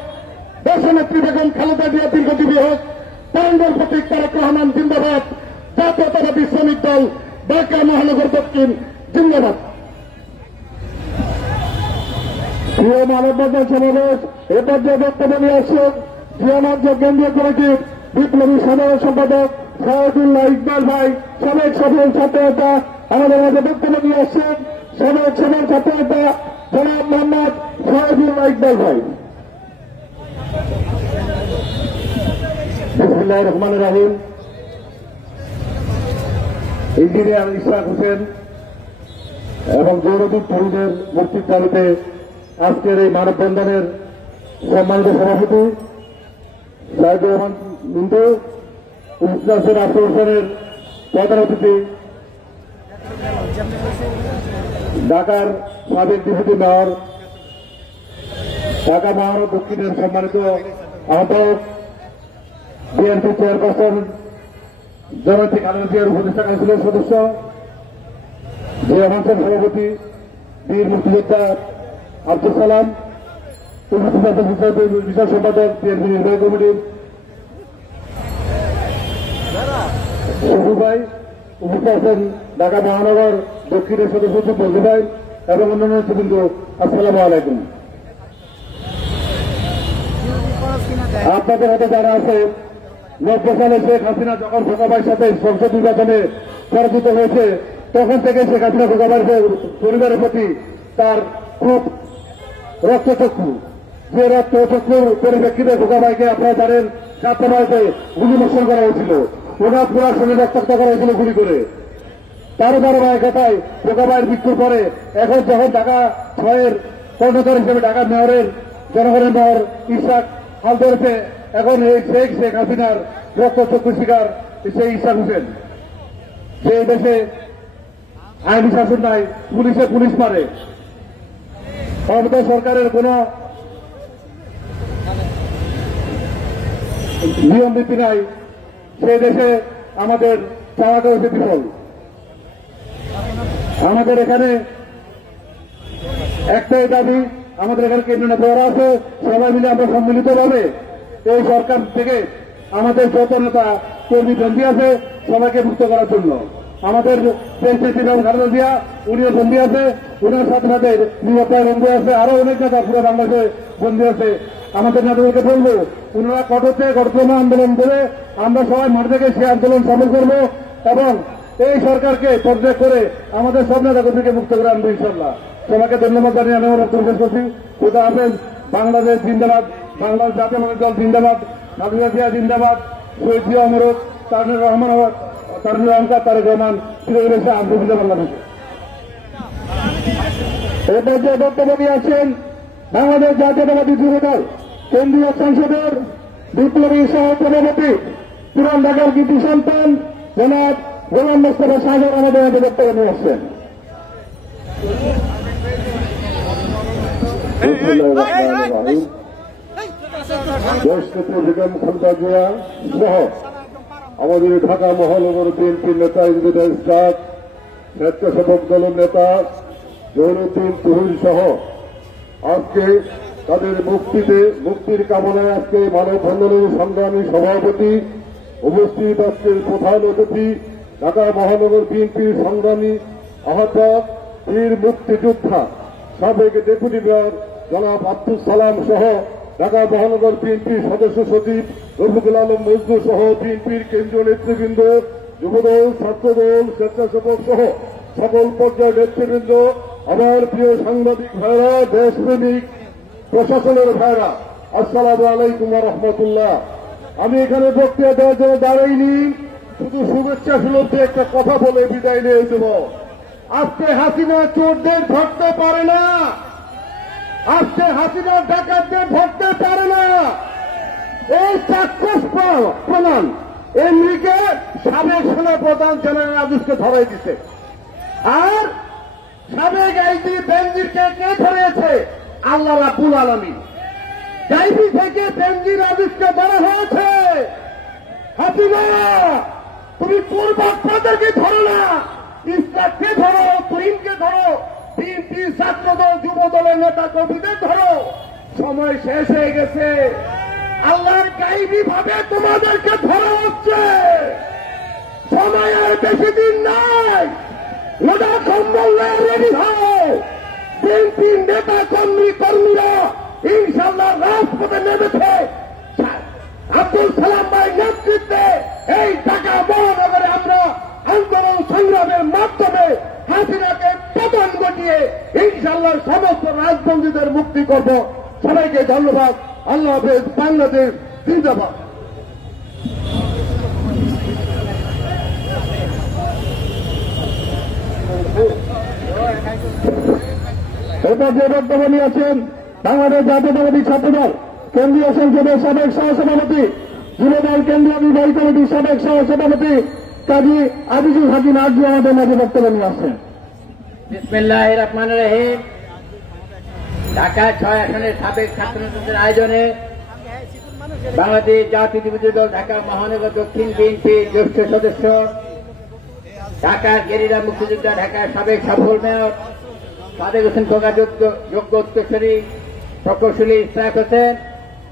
দেশনেত্রী বেগম খালেদা জিয়া দীর্ঘজীবী হোক। তারুণ্যের প্রতীক তারেক রহমান জিন্দাবাদ। জাতীয়তাবাদী শ্রমিক দল ঢাকা মহানগর দক্ষিণ জিন্দাবাদ। প্রিয় মানববন্ধন সমাবেশ এ পর্যায়ে বক্তব্য নিয়ে আসছেন জিয়ামার্য কেন্দ্রীয় কমিটির বিপ্লবী সাধারণ সম্পাদক শাহদুল্লাহ ইকবাল ভাই, সাবেক সফল ছাত্রনেতা। আমাদের মাঝে বক্তব্য নিয়ে আসছেন সাবেক সফল ছাত্রনেতা জনাব মোহাম্মদ শাহদুল্লাহ ইকবাল ভাই। বিসমিল্লাহির রহমানির রহিম। ইঞ্জিনিয়ার ইশরাক হোসেন এবং জৌরদুল তরুণের মুক্তির দাবিতে আজকের এই মানববন্ধনের সম্মানিত সভাপতি সাইদুর রহমান মিন্টু, উপস্থিত আফরুল হোসেনের প্রধান অতিথি, ঢাকার সাবেক ডেপুটি মেয়র, ঢাকা মহানগর দক্ষিণের সম্মানিত আহ্বায়ক, বিএনপি চেয়ারপারসন জননেত্রী খালেদা জিয়ার উপদেষ্টা কাউন্সিলের সদস্য, জিয়া মঞ্চের সভাপতি বীর মুক্তিযোদ্ধা আব্দুল সালাম, বিষয় সম্পাদক বিএনপি নির্বাহী কমিটির ভাই, উপস্থিত আছেন ঢাকা মহানগর দক্ষিণের সদস্য বলতে ভাই এবং অন্যান্য নেতৃবৃন্দ, আসসালামু আলাইকুম। আপনাদের হাতে জানা আছে 90 সালে শেখ হাসিনা যখন খোকাবাইয়ের সাথে সংসদ নির্বাচনে পরাজিত হয়েছে, তখন থেকে শেখ হাসিনা খোকাবাইয়ের পরিবারের প্রতি তার খুব রক্তচক্ষু। যে রক্তচক্ষুর পরিপ্রেক্ষিতে খোকাবাইকে আপনারা জানেন কাপ্তামাইতে গুলিবর্ষণ করা হয়েছিল, ওনার পুরা শরীর রক্তাক্ত করা হয়েছিল গুলি করে। তার ধারাবাহিকতায় খোকাবাইয়ের মৃত্যুর পরে এখন যখন ঢাকা 6-এর কর্ণধার হিসেবে ঢাকা মেয়রের জনগণের মেয়র ইশরাক হাল ধরেছে, এখন এই শেখ হাসিনার রক্তচক্ষু শিকার সেই ইশরাক হোসেন। যে দেশে আইনি শাসন নাই, পুলিশে পুলিশ মারে, ক্ষমতা সরকারের কোন নিয়ম নীতি নাই, সেই দেশে আমাদের চাওয়াটা হচ্ছে বিফল। আমাদের এখানে একটাই দাবি, আমাদের এখানে কেন্দ্রীয় নেতারা আছে, সবাই মিলে আমরা সম্মিলিতভাবে এই সরকার থেকে আমাদের যত নেতা কর্মী বন্দী আছে সবাইকে মুক্ত করার জন্য। আমাদের খালেদা জিয়া উনিও বন্দী আছে, উনার সাথে সাথে নিরাপত্তায় বন্দী আছে, আরো অনেক নেতা পুরো বাংলাদেশে বন্দী আছে। আমাদের নেতাদেরকে বলবো উনারা কঠোরতে কঠোরতম আন্দোলন করে আমরা সবাই মাঠ থেকে সেই আন্দোলন সফল করবো এবং এই সরকারকে পর্যায় করে আমাদের সব নেতা কর্মীকে মুক্ত করে আনবো ইনশাল্লাহ। সবাইকে ধন্যবাদ জানিয়ে আমি আমার বক্তব্য শেষ করছি। খুদা হাফেজ। বাংলাদেশ জিন্দাবাদ, বাংলাদেশ জাতীয় দল জিন্দাবাদ, খালেদা জিয়া জিন্দাবাদ, শহীদ জিয়া অমরত, তারুণের রহমান তারেক রহমান, ফিরে আন্তর্জাতিক বাংলাদেশ। এ পর্যায়ে বক্তব্য নিয়ে আসছেন বাংলাদেশ জাতীয়তাবাদী যুব দল কেন্দ্রীয় সংসদের বিপ্লবী সহসভাপতি, পুরান ঢাকার কৃতি সন্তান জনাব গোলাম মোস্তফা সাগর আমাদের মধ্যে বক্তব্য নিয়ে আসছেন। দেশনেত্রী বেগম খালেদা জিয়া সহ আমাদের ঢাকা মহানগর বিএনপির নেতা ইন্দিরা ইসলাম, স্বেচ্ছাসেবক দলের নেতা জহিরুদ্দিন তুহিন সহ আজকে তাদের মুক্তির কামনায় আজকে মানববন্ধনের সংগ্রামী সভাপতি উপস্থিত আজকের প্রধান অতিথি ঢাকা মহানগর বিএনপির সংগ্রামী আহ্বায়ক বীর মুক্তিযোদ্ধা সাবেক ডেপুটি মেয়র জনাব আব্দুল সালাম সহ ঢাকা মহানগর বিএনপির সদস্য সচিব রফিকুল আলম মজনু সহ বিএনপির কেন্দ্রীয় নেতৃবৃন্দ, যুবদল, ছাত্রদল, স্বেচ্ছাসেবক সহ সকল পর্যায়ের নেতৃবৃন্দ, আমার প্রিয় সাংবাদিক ভাইরা, দেশপ্রেমিক প্রশাসনের ভাইরা, আসসালামু আলাইকুম ওয়া রাহমাতুল্লাহ। আমি এখানে বক্তৃতা দেওয়ার জন্য দাঁড়াইনি, শুধু শুভেচ্ছা সুলভে একটা কথা বলে বিদায় নিয়ে দেব। আজকে হাসিনা চোরদের ধরতে পারে না, আজকে হাসিনা ডাকাতদের ধরতে পারে না। এই চাক্ষুষ প্রমাণ এমনিকে সাবেক সেনাপ্রধান জেনারেল আজুসকে ধরাই দিছে। আর সাবেক আইজি বেনজিরকে কে ধরেছে? আল্লাহ রাব্বুল আলামিন। ডাইবি থেকে বেনজির আজুসকে ধরা হয়েছে। হাসিনা তুমি কোন বাচ্চাদেরকে ধরো না, ইসলামকে ধরো, তুহিনকে ধরো, বিএনপি, ছাত্রদল, যুব দলের নেতা কর্মীদের ধরো। সময় শেষ হয়ে গেছে। আল্লাহর গাইবি ভাবে তোমাদেরকে ধরা হচ্ছে। সময় আর বেশি দিন নাই। লোডা কম্বল রেডি হও। বিএনপি নেতা কর্মীরা ইনশাল্লাহ রাজপথে নেমেছে। আব্দুল সালাম ভাই নেতৃত্বে এই ঢাকা মহানগরে আমরা আন্দোলন সংগ্রামের মাধ্যমে হাসিনাকে পতন ঘটিয়ে ইনশাল্লাহ সমস্ত রাজবন্দীদের মুক্তি করব। সবাইকে ধন্যবাদ। আল্লাহ হাফেজ। বাংলাদেশ জিন্দাবাদ। এরপর যে বক্তব্য নিয়েছেন বাংলাদেশ জাতীয়তাবাদী ছাত্রদল কেন্দ্রীয় সংসদের সাবেক সহসভাপতি, যুবদল কেন্দ্রীয় নির্বাহী কমিটির সাবেক সহসভাপতি কাজী আজিজুল হাকিম আজু আমাদের মাঝে বক্তব্য নিয়ে আসছেন। বিসমিল্লাহির রহমানির রহিম। ঢাকা 6 আসনের সাবেক ছাত্র নেতাদের আয়োজনে বাংলাদেশ জাতীয়তাবাদী দল ঢাকা মহানগর দক্ষিণ বিএনপির জ্যেষ্ঠ সদস্য, ঢাকার গেরিলা মুক্তিযোদ্ধা, ঢাকার সাবেক সফল মেয়র সাদেক হোসেন খোকা, যোগ্য উত্তরসূরি প্রকৌশলী ইসরাক হোসেন,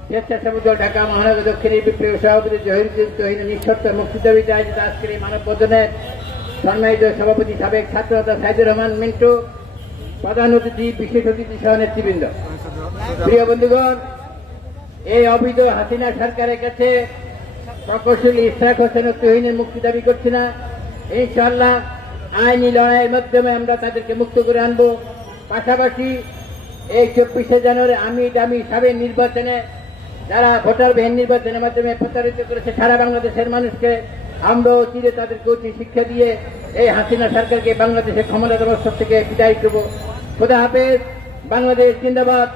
স্বেচ্ছাসেবক দল ঢাকা মহানগর দক্ষিণের বিপ্লবী সভাপতি জহিরুদ্দিন তুহিন নিঃশর্ত মুক্তি দাবিতে আয়োজিত আজকের এই মানববন্ধনের সম্মানিত সভাপতি সাবেক ছাত্র নেতা সাইদুর রহমান মিন্টু, প্রধান অতিথি, বিশেষ অতিথি সহ নেতৃবৃন্দ, প্রিয় বন্ধুগণ, এই অবৈধ হাসিনা সরকারের কাছে প্রকৌশলী ইসরাক হোসেন ও তুহিনের মুক্তি দাবি করছি না। ইনশাআল্লাহ আইনি লড়াইয়ের মাধ্যমে আমরা তাদেরকে মুক্ত করে আনব। পাশাপাশি এই 24শে জানুয়ারি আমি দামি সাবেক নির্বাচনে যারা ভোটারবিহীন নির্বাচনের মাধ্যমে প্রতারিত করেছে সারা বাংলাদেশের মানুষকে, আমরাও চিরে তাদেরকে উচিত শিক্ষা দিয়ে এই হাসিনা সরকারকে বাংলাদেশের ক্ষমতার অবস্থা থেকে বিদায় করব। খোদা হাফেজ। বাংলাদেশ জিন্দাবাদ।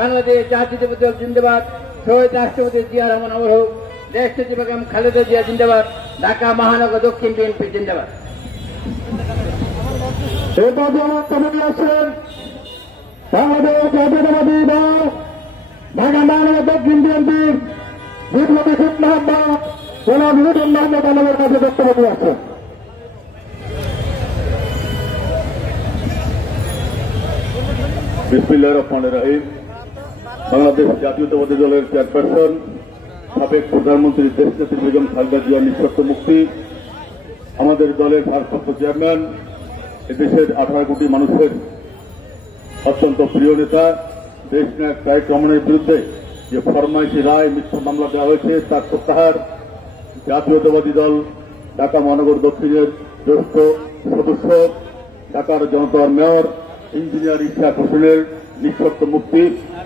বাংলাদেশ জাতীয়তাবাদী দল জিন্দাবাদ। শহীদ রাষ্ট্রপতি জিয়া রহমান অমর হোক। দেশনেত্রী বেগম খালেদা জিয়া জিন্দাবাদ। ঢাকা মহানগর দক্ষিণ বিএনপি জিন্দাবাদ। এরপর বক্তব্য নিয়ে আসছেন বাংলাদেশ জাতীয়তাবাদী দল ঢাকা মহানগর দক্ষিণ বিএনপির বিপ্লবী যুগ্ম আহ্বায়ক জনাব লিটন মোহাম্মদ আলমের কাছে বক্তব্য নিয়ে আসছেন। বিসমিল্লাহির রহমানির রহিম। বাংলাদেশ জাতীয়তাবাদী দলের চেয়ারপারসন, সাবেক প্রধানমন্ত্রী দেশনেত্রী বেগম খালেদা জিয়ার নিঃশর্ত মুক্তি, আমাদের দলের ভারপ্রাপ্ত চেয়ারম্যান, এদেশের 18 কোটি মানুষের অত্যন্ত প্রিয় নেতা, দেশনায়ক তারেক রহমানের বিরুদ্ধে যে ফরমাইশি রায়, মিথ্যা মামলা দেওয়া হয়েছে তার প্রত্যাহার। জাতীয়তাবাদী দল ঢাকা মহানগর দক্ষিণের জ্যেষ্ঠ সদস্য, ঢাকার জনতার মেয়র ইঞ্জিনিয়ার ইশাক হোসেনের নিঃশর্ত মুক্তি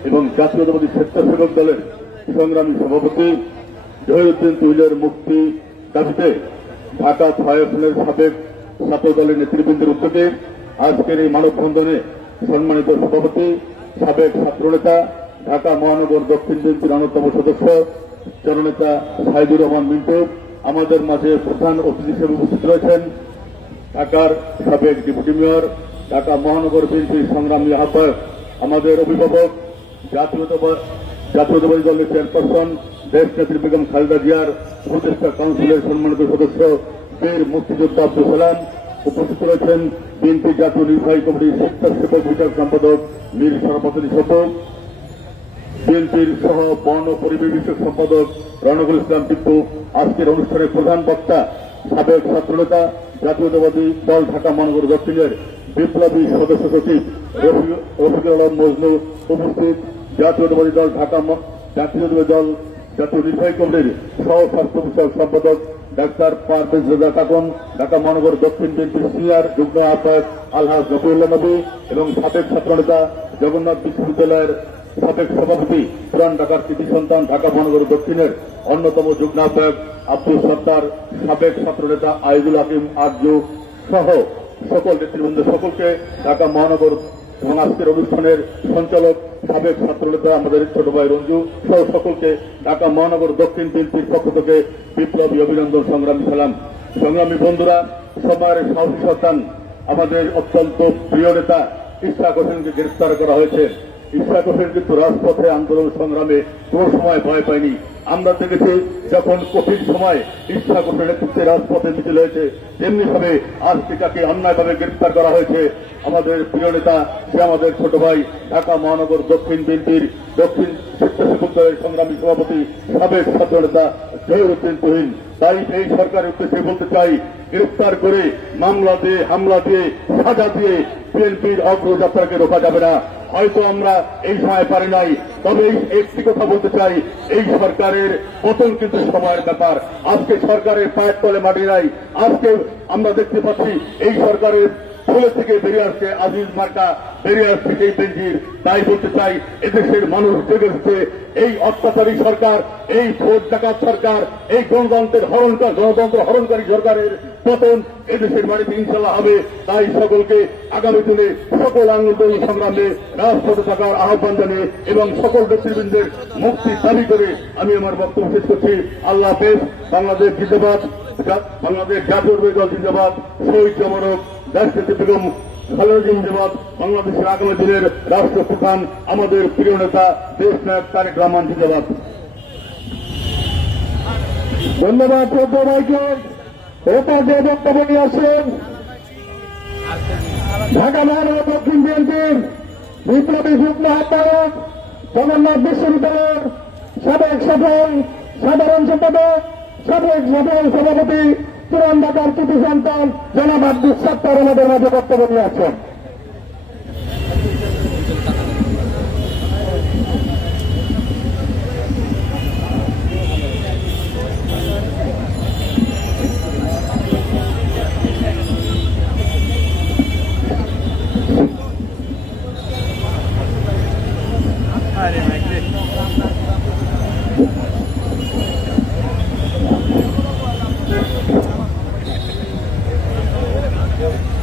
এবং জাতীয়তাবাদী স্বেচ্ছাসেবক দলের সংগ্রামী সভাপতি জহিরুদ্দিন তুহিনের মুক্তি দাবিতে ঢাকা 6 আসনের সাবেক ছাত্র দলের নেতৃবৃন্দের উদ্যোগে আজকের এই মানববন্ধনে সম্মানিত সভাপতি, সাবেক ছাত্রনেতা, ঢাকা মহানগর দক্ষিণ বিএনপির অন্যতম সদস্য জননেতা সাইদুর রহমান মিন্টু, আমাদের মাঝে প্রধান অতিথি হিসেবে উপস্থিত রয়েছেন ঢাকার সাবেক ডেপুটি মেয়র, ঢাকা মহানগর বিএনপির সংগ্রামী আহ্বায়ক, আমাদের অভিভাবক, জাতীয়তাবাদী দলের চেয়ারপারসন দেশ নেত্রী বেগম খালেদা জিয়ার উপদেষ্টা কাউন্সিলের সম্মানিত সদস্য বীর মুক্তিযোদ্ধা আব্দুল সালাম, উপস্থিত রয়েছেন বিএনপি জাতীয় নির্বাহী কমিটির স্বেচ্ছাসেবক বিচার সম্পাদক মীর শরাফত শফক, বিএনপির সহ বন ও পরিবেশ বিষয়ক সম্পাদক রনকুল ইসলাম টিপ্পু, আজকের অনুষ্ঠানের প্রধান বক্তা সাবেক ছাত্রনেতা জাতীয়তাবাদী দল ঢাকা মহানগর দক্ষিণের বিপ্লবী সদস্য সচিব রফিকুল আলম মজনু, উপস্থিত জাতীয়তাবাদী দল জাতীয় নির্বাহী কমিটির সহ স্বাস্থ্য বিষয়ক সম্পাদক ডাক্তার পারভেজ রেজা কাকন, ঢাকা মহানগর দক্ষিণ বিএনপির সিনিয়র যুগ্ম আহ্বায়ক আলহাজ জফিউল্লাহ নবী এবং সাবেক ছাত্রনেতা জগন্নাথ বিশ্ববিদ্যালয়ের সাবেক সভাপতি পুরান ঢাকার কৃতি সন্তান ঢাকা মহানগর দক্ষিণের অন্যতম যুগ্ম আহ্বায়ক আব্দুল সত্তার, সাবেক ছাত্রনেতা আইজুল হাকিম আরজু সহ সকল নেতৃবৃন্দ সকলকে ঢাকা মহানগর এবং আজকের অনুষ্ঠানের সঞ্চালক সাবেক ছাত্রনেতা আমাদের ছোট ভাই রঞ্জু সহ সকলকে ঢাকা মহানগর দক্ষিণ বিএনপির পক্ষ থেকে বিপ্লবী অভিনন্দন, সংগ্রামী সালাম। সংগ্রামী বন্ধুরা, সময়ের সাহসী সন্তান আমাদের অত্যন্ত প্রিয় নেতা ইশরাক হোসেনকে গ্রেফতার করা হয়েছে। ইশরাক হোসেন কিন্তু রাজপথে আন্দোলন সংগ্রামে কোন সময় ভয় পায়নি। আমরা দেখেছি যখন কঠিন সময় ইশরাক হোসেনের নেতৃত্বে রাজপথে মিছিল হয়েছে, তেমনি ভাবে আজকে তাকে অন্যায়ভাবে গ্রেফতার করা হয়েছে। আমাদের প্রিয় নেতা, সে আমাদের ছোট ভাই ঢাকা মহানগর দক্ষিণ বিএনপির দক্ষিণ স্বেচ্ছাসেবক দলের সংগ্রামী সভাপতি সাবেক ছাত্র নেতা জহিরুদ্দিন তুহিন। তাই এই সরকারের উদ্দেশ্যে বলতে চাই, গ্রেফতার করে মামলা দিয়ে, হামলা দিয়ে, সাজা দিয়ে বিএনপির অগ্রযাত্রাকে রোকা যাবে না। হয়তো আমরা এই সময় পারি নাই, তবে একটি কথা বলতে চাই, এই সরকারের পতন কিন্তু সময়ের ব্যাপার। আজকে সরকারের পায়ের তলে মাটি নাই। আজকে আমরা দেখতে পাচ্ছি এই সরকারের ফুলে থেকে বেরিয়ে আসছে আজিজ মার্কা, বেরিয়ে আসছে সেই বেঞ্জির। তাই বলতে চাই, এদেশের মানুষ জেগে উঠছে। এই অত্যাচারী সরকার, এই ভোট ডাকাত সরকার, এই গণতন্ত্র হরণকারী সরকারের পতন এদেশের বাড়িতে ইনশাল্লাহ হবে। তাই সকলকে আগামী দিনে সকল আন্দোলন সংগ্রামে রাজপথে থাকার আহ্বান জানিয়ে এবং সকল নেতৃবৃন্দের মুক্তি দাবি করে আমি আমার বক্তব্য শেষ করছি। আল্লাহ হাফেজ। বাংলাদেশ জিন্দাবাদ, বাংলাদেশ জাতীয় দল জিন্দাবাদ, শহীদ জমানক দেশনেত্রী বেগম খালেদা জিন্দাবাদ, বাংলাদেশের আগামী দিনের রাষ্ট্রপ্রধান আমাদের প্রিয় নেতা দেশ নায়ক তারেক রহমান জিন্দাবাদ। ধন্যবাদ ভাইকে। এটা যে বক্তব্য নিয়ে আসেন ঢাকা মহানগর দক্ষিণ বিএনপির বিপ্লবী যুগ্ম আহ্বায়ক জগন্নাথ বিশ্ববিদ্যালয়ের সাবেক সাধারণ সম্পাদক, সাবেক সাধারণ সভাপতি, পুরান ঢাকার কৃতি সন্তান জনাব আব্দুল সত্তার আমাদের মাঝে বক্তব্য নিয়ে আসছেন।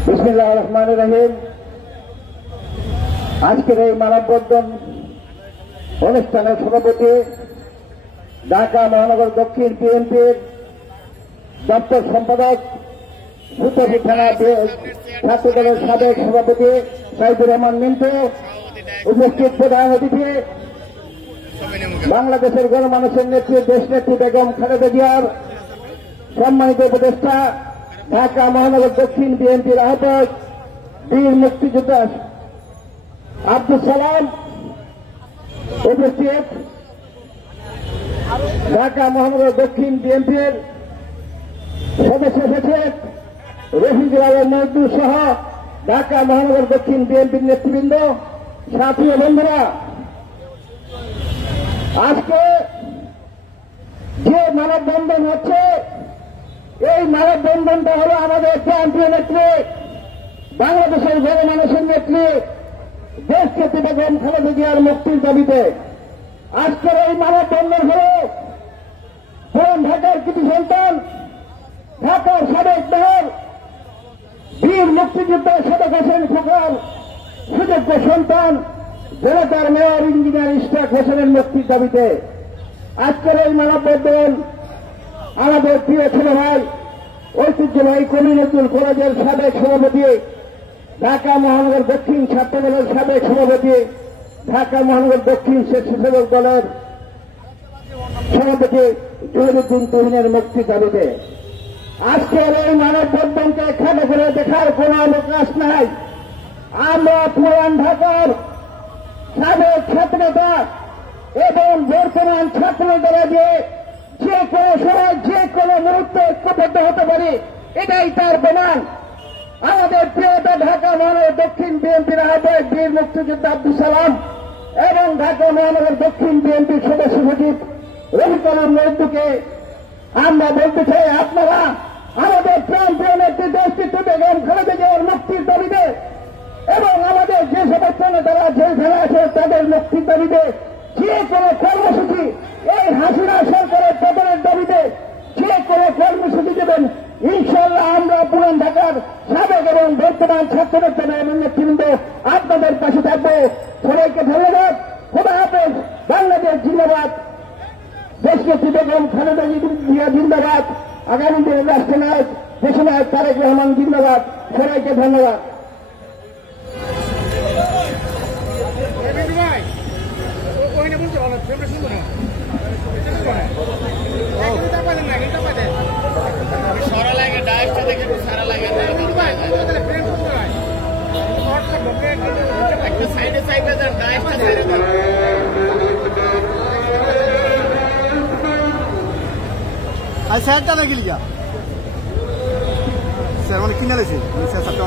বিসমিল্লাহির রহমানির রহিম। আজকের এই মানববন্ধন অনুষ্ঠানের সভাপতি ঢাকা মহানগর দক্ষিণ বিএনপির দপ্তর সম্পাদক, ফুলতলী থানা ছাত্রদলের সাবেক সভাপতি সাইদুর রহমান মিন্টু, উপস্থিত প্রধান অতিথি বাংলাদেশের গণমানুষের নেত্রী দেশনেত্রী বেগম খালেদা জিয়ার সম্মানিত উপদেষ্টা ঢাকা মহানগর দক্ষিণ বিএনপির আহ্বায়ক বীর মুক্তিযোদ্ধা আব্দুল সালাম, উপস্থিত ঢাকা মহানগর দক্ষিণ বিএনপির সদস্য সচিব রফিকুল আলম মজনু সহ ঢাকা মহানগর দক্ষিণ বিএনপির নেতৃবৃন্দ, সাথী ও বন্ধুরা, আজকে যে মানববন্ধন হচ্ছে, এই মানববন্ধনটা হল আমাদের প্রান্তীয় নেত্রী, বাংলাদেশের গণমানুষের নেত্রী দেশনেত্রী বেগম খালেদা জিয়ার মুক্তির দাবিতে। আজকের এই মানববন্ধন হল পুরান ঢাকার কৃতি সন্তান, ঢাকার সাবেক মেয়র বীর মুক্তিযোদ্ধা সাদেক হোসেন খোকার সুযোগ্য সন্তান জেলার মেয়র ইঞ্জিনিয়ার ইশরাক হোসেনের মুক্তির দাবিতে। আজকের এই মানববন্ধন আমাদের প্রিয় ছোট ভাই ঐতিহ্যবাহী কমিউনিটি কলেজের সাবেক সভাপতি, ঢাকা মহানগর দক্ষিণ ছাত্রদলের সাবেক সভাপতি, ঢাকা মহানগর দক্ষিণ স্বেচ্ছাসেবক দলের সভাপতি জহিরুদ্দিন তুহিনের মুক্তির দাবিতে আজকের এই মানববন্ধনকে খাটো করে দেখার কোন অবকাশ নাই। আমরা পুরান ঢাকার সাবেক ছাত্রনেতা এবং বর্তমান ছাত্রনেতারা যে কোনো সময় যে কোনো মুহূর্তে ঐক্যবদ্ধ হতে পারে, এটাই তার প্রমাণ। আমাদের প্রিয়তা ঢাকা মহানগর দক্ষিণ বিএনপির আহ্বায়ক বীর মুক্তিযোদ্ধা আব্দুল সালাম এবং ঢাকা মহানগর দক্ষিণ বিএনপির সদস্য সচিব রফিকুল মজদুকে আমরা বলতে চাই, আপনারা আমাদের প্রাণ প্রিয় নেত্রী দেশটিতে বেগম খালেদা জিয়ার মুক্তির দাবিতে এবং আমাদের যে সমস্ত নেতারা জেলখানা আছে তাদের মুক্তির দাবিতে যে কোনো কর্মসূচি, এই হাসিনা সরকারের পতনের দাবিতে যে কোনো কর্মসূচি দেবেন, ইনশাল্লাহ আমরা পুরান ঢাকার সাবেক এবং বর্তমান ছাত্রনেতা এবং নেতৃবৃন্দ আপনাদের পাশে থাকবো। সবাইকে ধন্যবাদ। খোদা হাফেজ। বাংলাদেশ জিন্দাবাদ। দেশনেত্রী বেগম খালেদা জিয়া জিন্দাবাদ। আগামী দিনের রাষ্ট্রনায়ক দেশনায়ক তারেক রহমান জিন্দাবাদ। সবাইকে ধন্যবাদ। সারা লাগে ডায়েসটা দেখে সারা লাগে একটা সাইডে সাইডে দেন, ডায়েসটা সাইডে দেন। আর স্যারটা না গেলি স্যার মানে কিনে লেছি স্যার সাতটা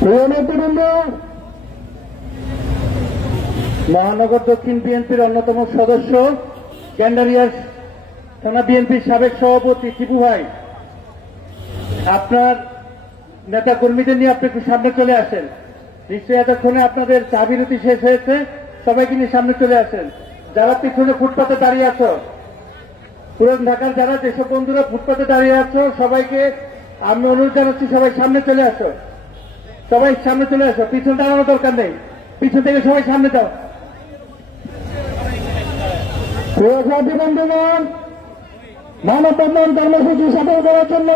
প্রিয় নেতৃবৃন্দ, মহানগর দক্ষিণ বিএনপির অন্যতম সদস্য ক্যান্ডারিয়ার থানা বিএনপির সাবেক সভাপতি টিপু ভাই, আপনার নেতা কর্মীদের নিয়ে আপনি একটু সামনে চলে আসেন। নিশ্চয়ই এতক্ষণে আপনাদের চা বিরতি শেষ হয়েছে, সবাইকে নিয়ে সামনে চলে আসেন। যারা পিছনে ফুটপাতে দাঁড়িয়ে আছো, পুরান ঢাকার যারা যেসব বন্ধুরা ফুটপাতে দাঁড়িয়ে আছো, সবাইকে আমি অনুরোধ জানাচ্ছি সবাই সামনে চলে আসো, সবাই সামনে চলে আসো। পিছনে দাঁড়ানোর দরকার নেই, পিছন থেকে সবাই সামনে যাও। সাথী বন্ধুগণ, মানববন্ধন কর্মসূচি সফল করার জন্য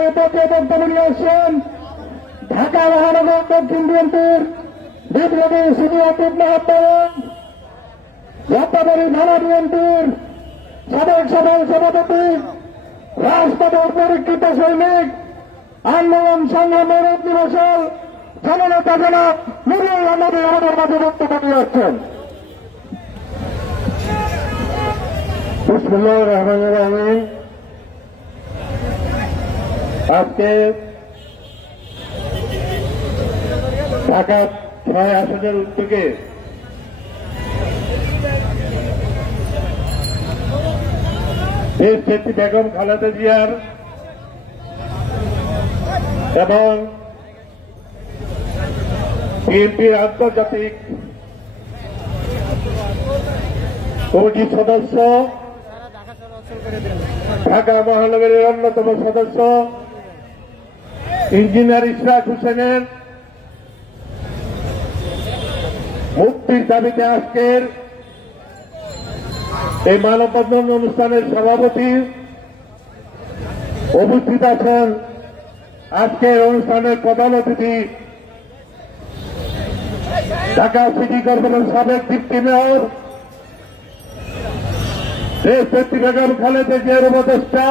বক্তব্য নিয়ে আসছেন ঢাকা মহানগর দক্ষিণ বিএনপির বিপ্লবী সিনিয়র মহাত্মক যাত্রাবাড়ি থানা বিএনপির সাবেক সভাপতি, রাজপথের পরীক্ষিত সৈনিক, আন্দোলন সংগ্রামের অগ্নিবশাল জননেতা জনাব নুরুল আহমদ আমাদের মাঝে বক্তব্য নিয়ে আসছেন। বিসমিল্লাহির রহমানির রহিম। আজকে ঢাকা ৬ আসনের উদ্যোগে দেশনেত্রী বেগম খালেদা জিয়ার এবং বিএনপির আন্তর্জাতিক কমিটির সদস্য, ঢাকা মহানগরের অন্যতম সদস্য ইঞ্জিনিয়ার ইশরাক হোসেনের মুক্তির দাবিতে আজকের এই মানববন্ধন অনুষ্ঠানের সভাপতি উপস্থিত আছেন। আজকের অনুষ্ঠানের প্রধান অতিথি ঢাকা সিটি কর্পোরেশন সাবেক ডিপ্টি মেয়র দেশনেত্রী বেগম খালেদা জিয়ার উপদেষ্টা,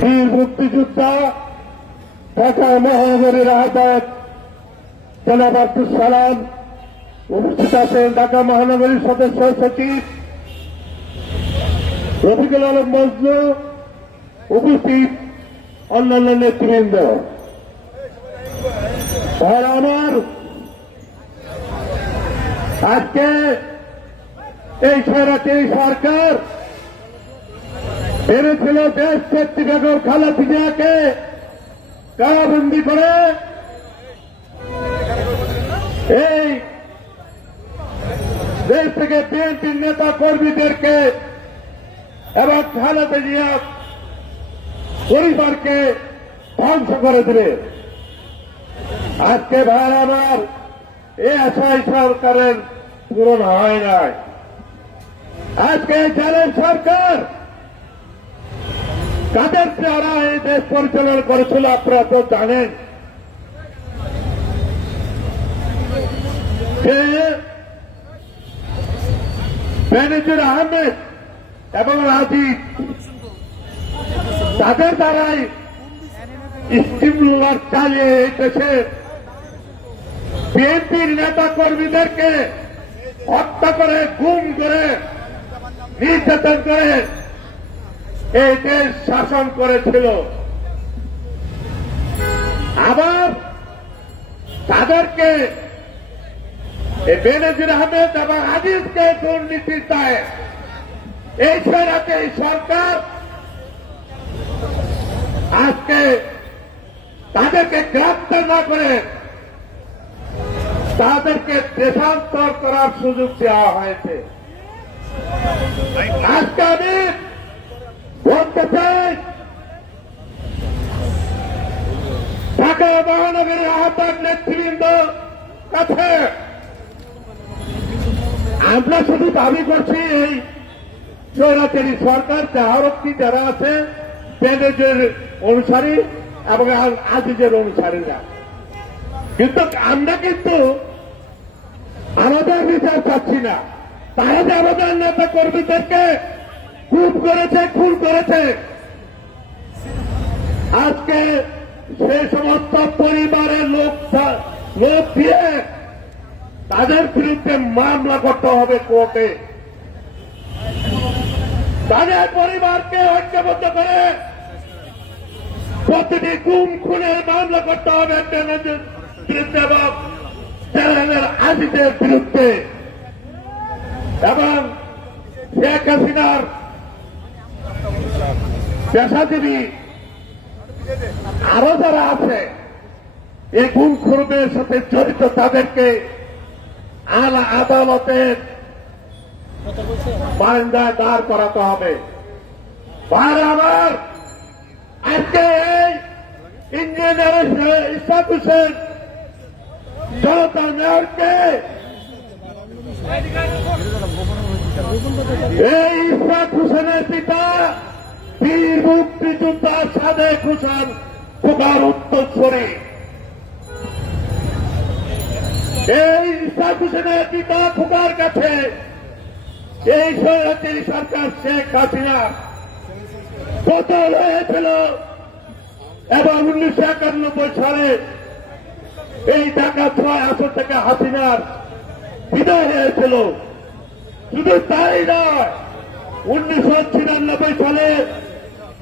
বীর মুক্তিযোদ্ধা, ঢাকা মহানগরীর আহ্বায়ক জনাব আব্দুল সালাম উপস্থিত আছেন। ঢাকা মহানগরীর সদস্য সচিব রফিকুল আলম মজনু, উপস্থিত অন্যান্য নেতৃবৃন্দ। আর আমার আজকে এই স্বৈরাচারী সরকার এনেছিল দেশনেত্রী বেগম খালেদা জিয়াকে কারাবন্দী করে এই দেশ থেকে বিএনপির নেতা কর্মীদেরকে এবং খালেদা জিয়া পরিবারকে ধ্বংস করে দেবে। আজকে ভাই আমার এই আশাই সরকারের পূরণ হয় নাই। আজকে জানেন সরকার কাদের দ্বারা এই দেশ পরিচালনা করেছিল আপনারা তো জানেন। যে বেনজির আহমেদ এবং রাজীব, তাদের দ্বারাই স্টিমুলার চালিয়ে এই দেশে বিএনপির নেতা কর্মীদেরকে হত্যা করে, গুম করে, নির্যাতন করে এই দেশ শাসন করেছিল। আবার তাদেরকে বেনজির আহমেদ এবং আজিজকে দুর্নীতির দায়ে এই স্বৈরাচারী সরকার আজকে তাদেরকে গ্রেপ্তার না করে তাদেরকে দেশান্তর করার সুযোগ দেওয়া হয়েছে। আজকে আমি বলতে চাই, ঢাকা মহানগরের আহ্বায়ক নেতৃবৃন্দ কাছে আমরা শুধু দাবি করছি এই স্বৈরাচারী সরকার যাহারক্ষী যারা আছে বেনজির অনুসারী এবং আজিজের অনুসারীরা, কিন্তু আমরা কিন্তু আমাদের বিচার চাচ্ছি না। তারা যে আমাদের নেতা কর্মীদেরকে খুন করেছে, খুন করেছে, আজকে সে সমস্ত পরিবারের লোক দিয়ে তাদের বিরুদ্ধে মামলা করতে হবে কোর্টে। তাদের পরিবারকে ঐক্যবদ্ধ করে প্রতিটি গুম খুনের মামলা করতে হবে বিরুদ্ধে এবং জেনারেল আজিজের বিরুদ্ধে এবং শেখ হাসিনার পেশাজীবী আরো যারা আছে এই গুম খুনের সাথে জড়িত তাদেরকে আদালতের বারান্দায় দাঁড় করাতে হবে। আমার আজকে এই ইঞ্জিনিয়ার ইশাক হোসেন জনতার মেয়রকে এই ইশাক হোসেনের পিতা বীর মুক্তিযোদ্ধা সাদেক হোসেন খোকার উত্তরসূরি, এই ইশাক হোসেনের পিতা খোকার কাছে এই স্বৈরাচারী সরকার শেখ হাসিনা পতন হয়েছিল এবং 1991 সালে এই ঢাকা 6 আসন থেকে হাসিনার বিদায় হয়েছিল। শুধু তাই নয়, 1996 সালে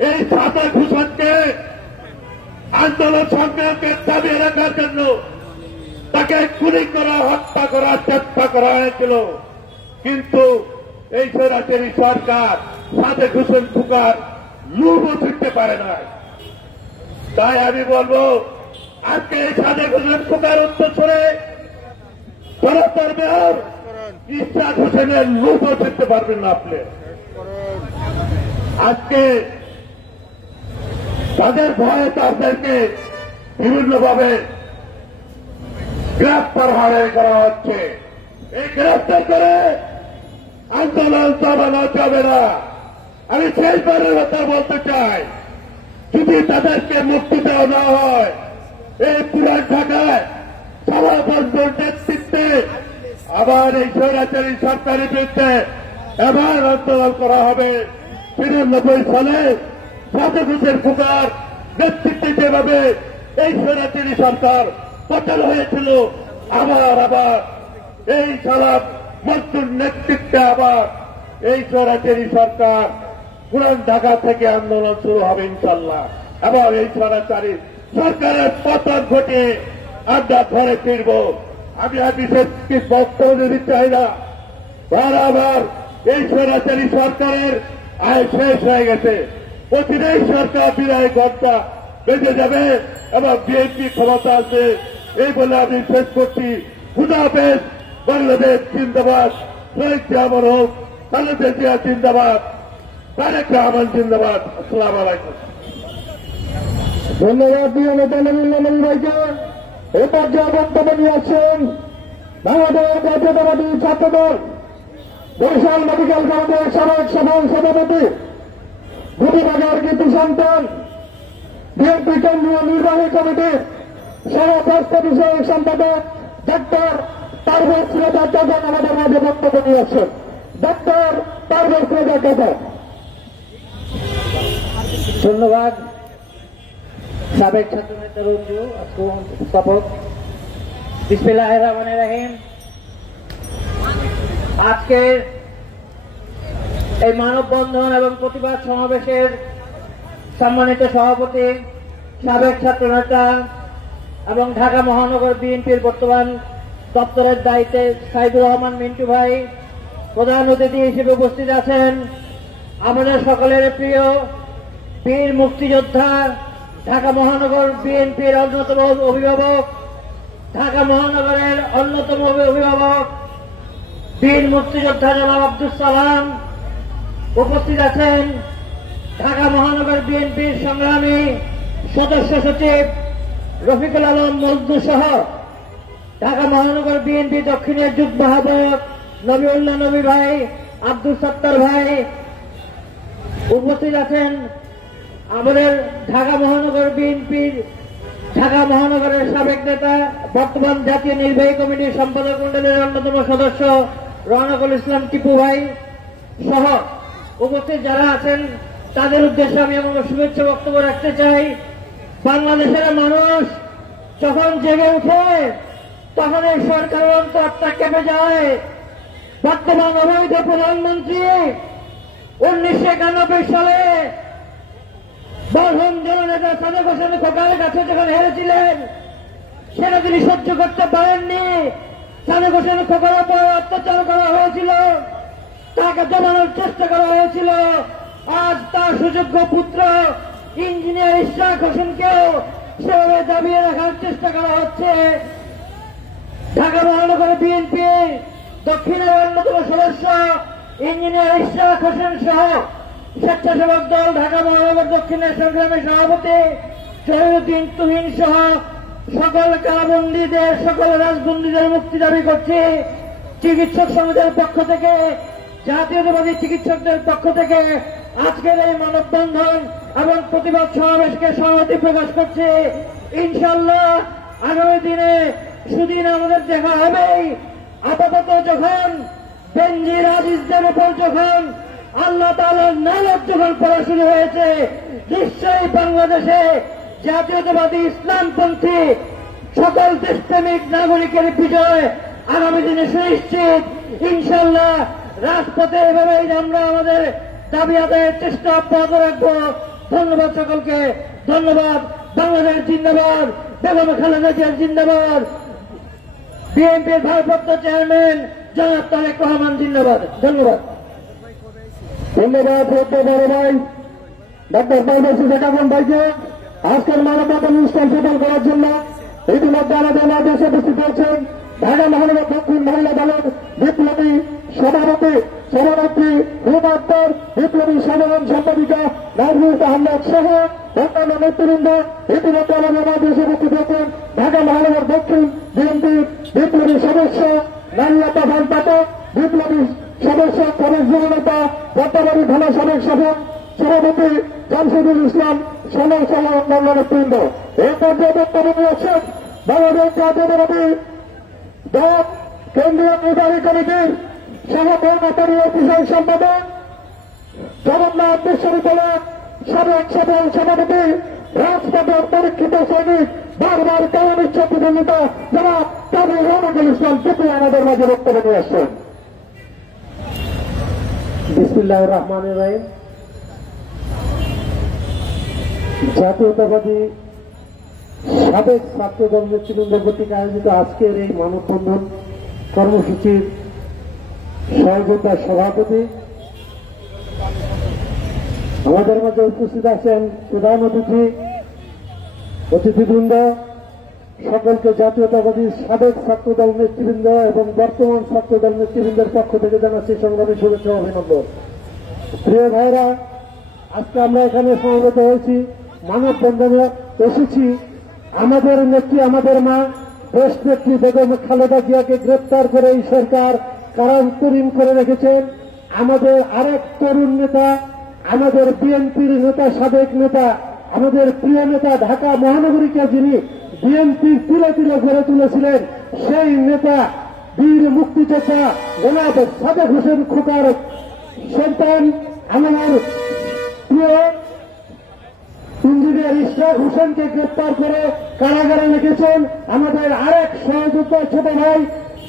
এই সাদেক হোসেনকে আন্দোলন সংগ্রামের দাবি রাখার জন্য তাকে গুলি করা, হত্যা করার চেষ্টা করা হয়েছিল, কিন্তু এই স্বৈরাচারী সরকার সাদেক হোসেন খোকার লুবও ছুটতে পারে না। তাই আমি বলবো আজকে এই সাদেক হোসেন খোকার উত্তরসূরি জনতার মেয়র ইশাক হোসেনের লুবও ছুটতে পারবেন না আপনি। আজকে তাদের ভয়ে তাদেরকে বিভিন্নভাবে গ্রেফতার হারে করা হচ্ছে। এই গ্রেফতার করে আন্দোলন চালানো যাবে না। আমি শেষবারের কথা বলতে চাই, যদি তাদেরকে মুক্তি দেওয়া না হয়, এই পুরান ঢাকায় সভা বন্ধুর নেতৃত্বে আবার এই স্বৈরাচারী সরকারের বিরুদ্ধে এবার আন্দোলন করা হবে। 93 সালে সাদেক হোসেন খোকার নেতৃত্বে যেভাবে এই স্বৈরাচারী সরকার পতন হয়েছিল, আবার এই সালাম মন্ত্রীর নেতৃত্বে আবার এই স্বৈরাচারী সরকার পুরান ঢাকা থেকে আন্দোলন শুরু হবে ইনশাল্লাহ। আবার এই স্বৈরাচারী সরকারের পতন ঘটে আমরা ঘরে ফিরব। আমি বিশেষ কিছু বক্তব্য দিতে চাই না। আবার এই স্বৈরাচারী সরকারের আয় শেষ হয়ে গেছে, প্রতিদিন সরকার বিদায় ঘন্টা বেঁচে যাবে এবং বিএনপি ক্ষমতা আছে, এই বলে আমি শেষ করছি। খুদা হাফেজ। বাংলাদেশ জিন্দাবাদ। শহীদ জিয়ামর হোক। খালেদা জিয়া জিন্দাবাদ। তারেক রহমান জিন্দাবাদ। আসসালামু আলাইকুম। ধন্যবাদ প্রিয় নেতা নবীন ভাইকে। এ পর্যায়ে বক্তব্য নিয়ে আসছেন বাংলাদেশ জাতীয়তাবাদী ছাত্রদল বরিশাল মেডিকেল কলেজের সাবেক সাধারণ সভাপতি, গুটিবাজার কৃতি সন্তান, বিএনপি কেন্দ্রীয় নির্বাহী কমিটির সভাপতি বিষয়ক সম্পাদক ডক্টর পারভেজ রেজা কাদের আমাদের মাঝে বক্তব্য নিয়ে আসছেন। ডক্টর পারভেজ রেজা কাদের। ধন্যবাদ সাবেক ছাত্রনেতা রঞ্জু উপস্থাপক। বিসমিল্লাহির রহমানির রহিম। আজকের এই মানববন্ধন এবং প্রতিবাদ সমাবেশের সম্মানিত সভাপতি, সাবেক ছাত্রনেতা এবং ঢাকা মহানগর বিএনপির বর্তমান দপ্তরের দায়িত্বে সাইদুর রহমান মিন্টু ভাই, প্রধান অতিথি হিসেবে উপস্থিত আছেন আমাদের সকলের প্রিয় বীর মুক্তিযোদ্ধা, ঢাকা মহানগর বিএনপির অন্যতম অভিভাবক, ঢাকা মহানগরের অন্যতম অভিভাবক বীর মুক্তিযোদ্ধা জনাব আব্দুল সালাম, উপস্থিত আছেন ঢাকা মহানগর বিএনপির সংগ্রামী সদস্য সচিব রফিকুল আলম মজদু সহ ঢাকা মহানগর বিএনপি দক্ষিণের যুগ্ম আহ্বায়ক নবীউল্লাহ নবী ভাই, আব্দুল সত্তার ভাই, উপস্থিত আছেন আমাদের ঢাকা মহানগর বিএনপির ঢাকা মহানগরের সাবেক নেতা, বর্তমান জাতীয় নির্বাহী কমিটির সম্পাদক মন্ডলের অন্যতম সদস্য রওনাকুল ইসলাম টিপু ভাই সহ উপস্থিত যারা আছেন তাদের উদ্দেশ্যে আমি আমার শুভেচ্ছা বক্তব্য রাখতে চাই। বাংলাদেশের মানুষ যখন জেগে উঠে তখন এই সরকার অন্তরটা কেঁপে যায়। বর্তমান অবৈধ প্রধানমন্ত্রী 1991 সালে মরহুম জননেতা সাদেক হোসেন খোকার কাছে যখন হেরেছিলেন সেটা তিনি সহ্য করতে পারেননি। সাদেক হোসেন খোকার উপর অত্যাচার করা হয়েছিল, তাকে দমানোর চেষ্টা করা হয়েছিল। আজ তার সুযোগ্য পুত্র ইঞ্জিনিয়ার ইশরাক হোসেনকেও সেভাবে দাবিয়ে রাখার চেষ্টা করা হচ্ছে। ঢাকা মহানগর বিএনপি দক্ষিণের অন্যতম সদস্য ইঞ্জিনিয়ার ইশরাক হোসেন সহ স্বেচ্ছাসেবক দল ঢাকা মহানগর দক্ষিণের সংগ্রামের সভাপতি জহিরুদ্দিন তুহিন সহ সকল কারাবন্দীদের, সকল রাজবন্দীদের মুক্তি দাবি করছি। চিকিৎসক সমাজের পক্ষ থেকে, জাতীয়তাবাদী চিকিৎসকদের পক্ষ থেকে আজকের এই মানববন্ধন এবং প্রতিবাদ সমাবেশকে সংহতি প্রকাশ করছে। ইনশাআল্লাহ আগামী দিনে সুদিন আমাদের দেখা হবেই। আপাতত যখন বেনজির আজিজদের উপর যখন আল্লাহ তাআলার নালক যখন পড়া শুরু হয়েছে, নিশ্চয়ই বাংলাদেশে জাতীয়তাবাদী ইসলামপন্থী সকল দেশপ্রেমিক নাগরিকের বিজয় আগামী দিনে সুনিশ্চিত। ইনশাআল্লাহ রাজপথে এভাবেই আমরা আমাদের দাবি আদায়ের চেষ্টা অব্যাহত রাখবো। ধন্যবাদ সকলকে, ধন্যবাদ। বাংলাদেশ জিন্দাবাদ, বেগম খালেদা জিয়া জিন্দাবাদ, বিএনপির ভারপ্রাপ্ত চেয়ারম্যান জনাব তারেক রহমান জিন্দাবাদ। ধন্যবাদ। ধন্যবাদ বড় ভাই ডক্টর পারভেজ খান ভাইকে আজকের মানববন্ধন অনুষ্ঠান সফল করার জন্য। ইতিমধ্যে আমাদের মাঝে এসে উপস্থিত হয়েছেন ঢাকা মহানগর দক্ষিণ মহিলা দলের বিপ্লবী সভাপতি সভানেত্রী রুমা আক্তার, বিপ্লবী সাধারণ সম্পাদিকা নাজমুল আহমেদ সহ অন্যান্য নেতৃবৃন্দ। ইতিমধ্যে আমাদের মাঝে এসে উপস্থিত হয়েছেন ঢাকা মহানগর দক্ষিণ বিএনপির বিপ্লবী সদস্য নানিয়াতা ভান পাঠক, বিপ্লবী সদস্য খরচ জননেতা বর্তমানী থানা সাবেক শাসক সভাপতি জামশেদুল ইসলাম সনল সহ অন্যান্য নেতৃবৃন্দ। এই পর্যায়ে বক্তব্য নিয়েছেন বাংলাদেশ জাতীয়তাবাদী দল কেন্দ্রীয় নির্বাহী কমিটির সহকারী অফিসার সম্পাদক জগন্নাথ বিশ্ববিদ্যালয়ের সাবেক সাধারণ সভাপতি, রাজপথের পরীক্ষিত সৈনিক, বারবার কমিউনিস্ট শক্তির নেতা যারা কাজী রহমতুল ইসলাম টুপি আমাদের মাঝে বক্তব্য নিয়ে আসছেন। বিসমিল্লাহির রহমানির রহিম। জাতীয়তাবাদী সাবেক ছাত্রদল নেতৃবৃন্দ কর্তৃক আয়োজিত আজকের এই মানববন্ধন কর্মসূচির সহযোগিতার সভাপতি, আমাদের মাঝে উপস্থিত আছেন প্রধান অতিথিবৃন্দ, সকলকে জাতীয়তাবাদী সাবেক ছাত্রদল নেতৃবৃন্দ এবং বর্তমান ছাত্রদল নেতৃবৃন্দের পক্ষ থেকে জানাচ্ছি সংগ্রামী শুভেচ্ছা অভিনন্দন। প্রিয় ভাইরা, আজকে আমরা এখানে সমবেত হয়েছি, মানববন্ধনে এসেছি। আমাদের নেত্রী, আমাদের মা দেশ নেত্রী বেগম খালেদা জিয়াকে গ্রেপ্তার করে এই সরকার কারান্তরীণ করে রেখেছেন। আমাদের আরেক তরুণ নেতা, আমাদের বিএনপির নেতা, সাবেক নেতা, আমাদের প্রিয় নেতা, ঢাকা মহানগরীকে যিনি বিএনপির তুলে তুলে গড়ে তুলেছিলেন, সেই নেতা বীর মুক্তিযোদ্ধা জনাব সাদেক হোসেন খোকার সন্তান আমার প্রিয় ইঞ্জিনিয়ার ইশরাক হোসেনকে গ্রেপ্তার করে কারাগারে রেখেছেন। আমাদের আরেক সহযোদ্ধা ছোট ভাই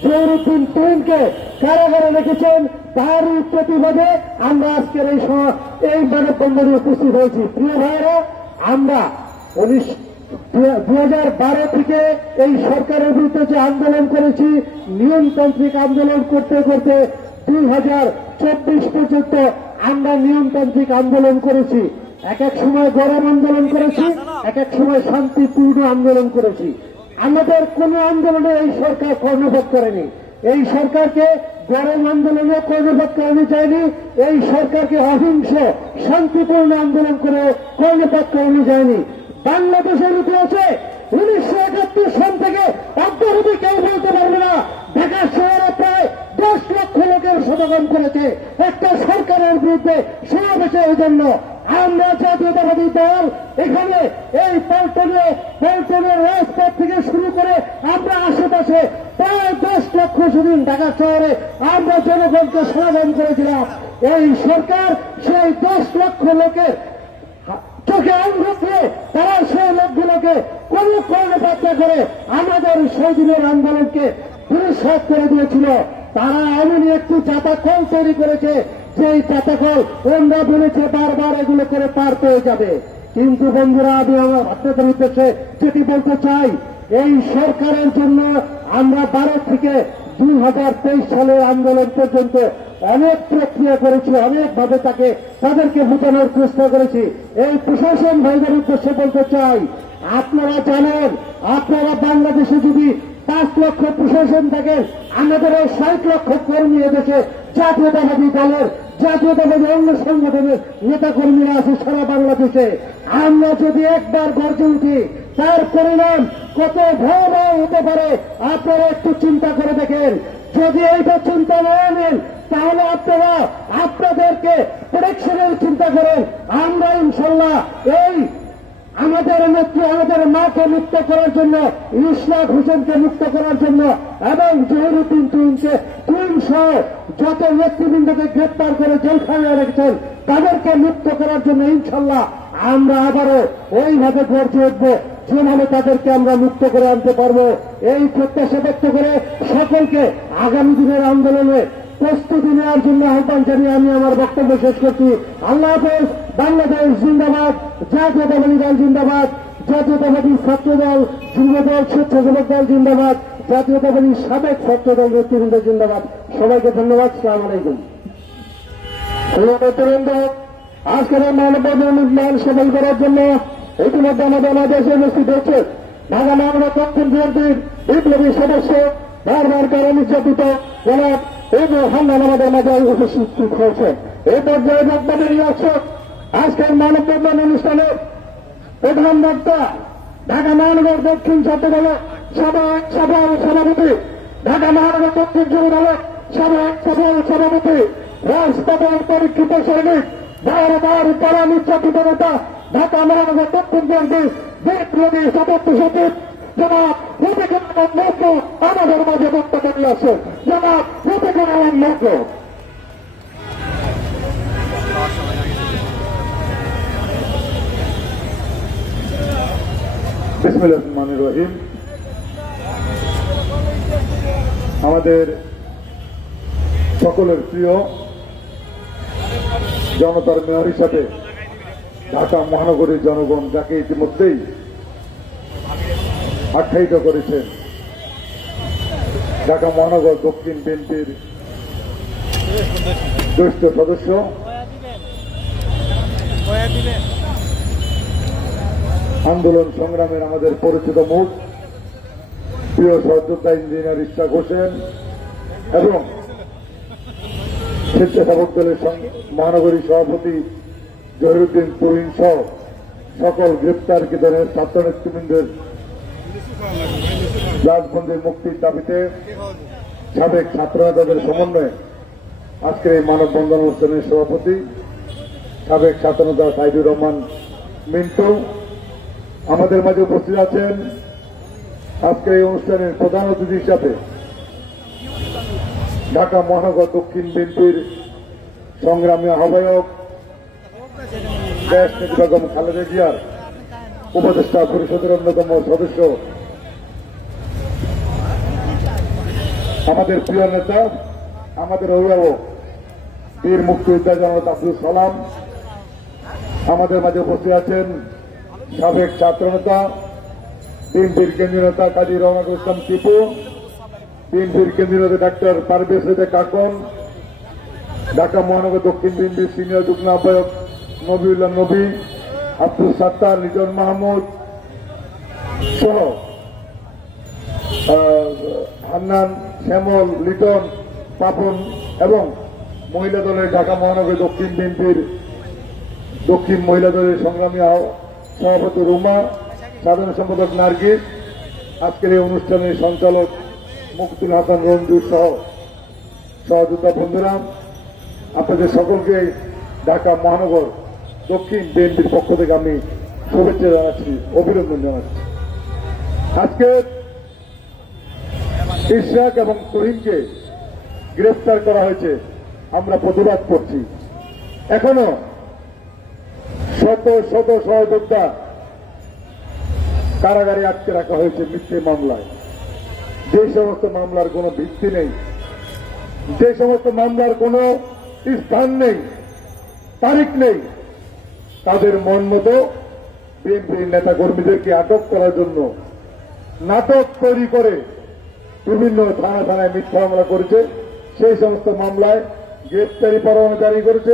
জহিরুদ্দিন তুহিনকে কারাগারে রেখেছেন। তারই প্রতিবাদে আমরা আজকের এই মানববন্ধনে উপস্থিত হয়েছি। প্রিয় ভাইয়েরা, আমরা 2012 থেকে এই সরকারের বিরুদ্ধে যে আন্দোলন করেছি, নিয়মতান্ত্রিক আন্দোলন করতে করতে 2024 পর্যন্ত আমরা নিয়মতান্ত্রিক আন্দোলন করেছি। এক এক সময় গরম আন্দোলন করেছি, এক এক সময় শান্তিপূর্ণ আন্দোলন করেছি। আমাদের কোন আন্দোলনে এই সরকার কর্ণপাত করেনি। এই সরকারকে গরম আন্দোলনে কর্ণপাত করানো যায়নি। এই সরকারকে অহিংস শান্তিপূর্ণ আন্দোলন করে কর্ণপাত করানো যায়নি। বাংলাদেশের ইতিহাসে 1971 সন থেকে অব্যাহতি কেউ বলতে পারবে না ঢাকা শহরে প্রায় 10 লক্ষ লোকের সমাগম করেছে একটা সরকারের বিরুদ্ধে সমাবেশের জন্য। আমরা জাতীয়তাবাদী দল এখানে এই পল্টনের রাজপথ থেকে শুরু করে আমরা আশেপাশে প্রায় 10 লক্ষ সেদিন ঢাকা শহরে আমরা জনগণকে সমাগম করেছিলাম। এই সরকার সেই 10 লক্ষ লোকের চোখে অন্ধ দিয়ে তারা সেই লোকগুলোকে কোন কর্ণপাত না করে আমাদের সেই দিনের আন্দোলনকে পুরস্কার করে দিয়েছিল। তারা এমনই একটি চাতাকল তৈরি করেছে, যেই চাতাকল ওরা বলেছে বারবার এগুলো করে পার পেয়ে যাবে। কিন্তু বন্ধুরা, আমি আমার আপনাদের উদ্দেশ্যে যেটি বলতে চাই, এই সরকারের জন্য আমরা 12 থেকে 2023 সালের আন্দোলন পর্যন্ত অনেক প্রক্রিয়া করেছি, অনেকভাবে তাদেরকে বোঝানোর চেষ্টা করেছি। এই প্রশাসন ভাইদের উদ্দেশ্যে বলতে চাই, আপনারা জানেন, আপনারা বাংলাদেশে যদি 5 লক্ষ প্রশাসন থাকে, আমাদের 60 লক্ষ কর্মী এদেশে জাতীয়তাবাদী দলের, জাতীয়তাবাদী অন্য সংগঠনের নেতা কর্মীরা আছে সারা বাংলাদেশে। আমরা যদি একবার গর্জে উঠি, তার পরিণাম কত ভয়াবহ হতে পারে আপনারা একটু চিন্তা করে দেখেন। যদি এইটা চিন্তা না নেন, তাহলে আপনারা আপনাদেরকে প্রোটেকশনের চিন্তা করেন। আমরা ইনশাল্লাহ এই আমাদের নেত্রী, আমাদের মাকে মুক্ত করার জন্য, ইশরাক হোসেনকে মুক্ত করার জন্য এবং জহিরুদ্দিন তুহিনকে, তুহিন সহ যত নেতৃবৃন্দকে গ্রেপ্তার করে জেলখানায় রেখেছেন, তাদেরকে মুক্ত করার জন্য ইনশাল্লাহ আমরা আবারও ওইভাবে গর্জে উঠবো, যেভাবে তাদেরকে আমরা মুক্ত করে আনতে পারবো। এই প্রত্যাশা ব্যক্ত করে সকলকে আগামী দিনের আন্দোলনে প্রস্তুতি নেওয়ার জন্য আহ্বান জানিয়ে আমি আমার বক্তব্য শেষ করছি। আল্লাহ হাফেজ। বাংলাদেশ জিন্দাবাদ, জাতীয়তাবাদী দল জিন্দাবাদ, জাতীয়তাবাদী ছাত্রদল, যুবদল, স্বেচ্ছাসেবক দল জিন্দাবাদ, জাতীয়তাবাদী সাবেক ছাত্রদল নেতৃবৃন্দ জিন্দাবাদ। সবাইকে ধন্যবাদ। আসসালামু আলাইকুম। নেতৃবৃন্দ, আজকের এই মানববন্ধন সফল করার জন্য ইতিমধ্যে আমাদের দেশে উপস্থিত হচ্ছে ঢাকা মহানগর দক্ষিণ বিএনপির বিপ্লবী সদস্য, বারবার কারণ নির্যাতিত জনাব হান্নান আমাদের মাঝে উপস্থিত হয়েছে। এই পর্যায়ে বক্তব্য নিয়ে আসছে আজকের মানববন্ধন অনুষ্ঠানে প্রধান বক্তা, ঢাকা মহানগর দক্ষিণ ছাত্রদলের সভাপতি, ঢাকা মহানগর দক্ষিণ যুব দলের সভাপতি, রাজপথের পরীক্ষিত সৈনিক, বারবার কারা নির্যাতিত নেতা, ঢাকা মহানগর দক্ষিণ বিএনপির বিপ্লবী সদস্য সচিব জনাব রফিকুল আলম মজনু আমাদের মাঝে বক্তব্য নিয়ে আসছেন। জনাব রফিকুল আলম মজনু। বিসমিল্লাহির রহমানির রহিম। আমাদের সকলের প্রিয় জনতার মেয়র হিসাবে ঢাকা মহানগরীর জনগণ, যাকে ইতিমধ্যেই আখ্যায়িত করেছেন ঢাকা মহানগর দক্ষিণ বিএনপির জ্যেষ্ঠ সদস্য, আন্দোলন সংগ্রামের আমাদের পরিচিত মুখ, প্রিয় সহযোদ্ধা ইঞ্জিনিয়ার ইশরাক হোসেন এবং স্বেচ্ছাসেবক দলের মহানগরী সভাপতি জহিরুদ্দিন তুহিন সহ সকল গ্রেপ্তারকৃত ছাত্র নেতৃবৃন্দের রাজবন্দির মুক্তির দাবিতে সাবেক ছাত্র নেতাদের সমন্বয়ে আজকের এই মানববন্ধন অনুষ্ঠানের সভাপতি সাবেক ছাত্র নেতা সাইদুর রহমান মিন্টু আমাদের মাঝে উপস্থিত আছেন। আজকের এই অনুষ্ঠানের প্রধান অতিথি হিসাবে ঢাকা মহানগর দক্ষিণ বিএনপির সংগ্রামী আহ্বায়ক দেশ নেত্রী বেগম খালেদা জিয়ার উপদেষ্টা পরিষদের অন্যতম সদস্য, আমাদের প্রিয় নেতা, আমাদের অভিভাবক বীর মুক্তিযোদ্ধা জনতা আব্দুল সালাম আমাদের মাঝে উপস্থিত আছেন। সাবেক ছাত্র নেতা, বিএনপির কেন্দ্রীয় নেতা কাজী রওনাকুল ইসলাম টিপু, বিএনপির কেন্দ্রীয় নেতা ডাক্তার পারভেজ হোসেন কাকন, ঢাকা মহানগর দক্ষিণ বিএনপির সিনিয়র যুগ্ম আহ্বায়ক নবিউল্লাহ নবী, আব্দুল সাত্তার, লিটন মাহমুদ সহ হান্নান, শ্যামল, লিটন, পাপন এবং মহিলা দলের ঢাকা মহানগর দক্ষিণ বিএনপির দক্ষিণ মহিলা দলের সংগ্রামী সভাপতি রুমা, সাধারণ সম্পাদক নার্গিস, আজকের এই অনুষ্ঠানের সঞ্চালক মুকতুল হাসান রঞ্জু সহ সহযোদ্ধা বন্ধুরা, আপনাদের সকলকে ঢাকা মহানগর দক্ষিণ বিএনপির পক্ষ থেকে আমি শুভেচ্ছা জানাচ্ছি, অভিনন্দন জানাচ্ছি। আজকে ইশরাক এবং তুহিনকে গ্রেফতার করা হয়েছে, আমরা প্রতিবাদ করছি। এখনো শত শত সহযোদ্ধা কারাগারে আটকে রাখা হয়েছে মিথ্যে মামলায়। যে সমস্ত মামলার কোনো ভিত্তি নেই, যে সমস্ত মামলার কোনো স্থান নেই, তারিখ নেই, তাদের মন মতো বিএনপির নেতা কর্মীদেরকে আটক করার জন্য নাটক তৈরি করে বিভিন্ন থানায় মিথ্যা মামলা করেছে। সেই সমস্ত মামলায় গ্রেপ্তারি পরোয়ানা জারি করেছে,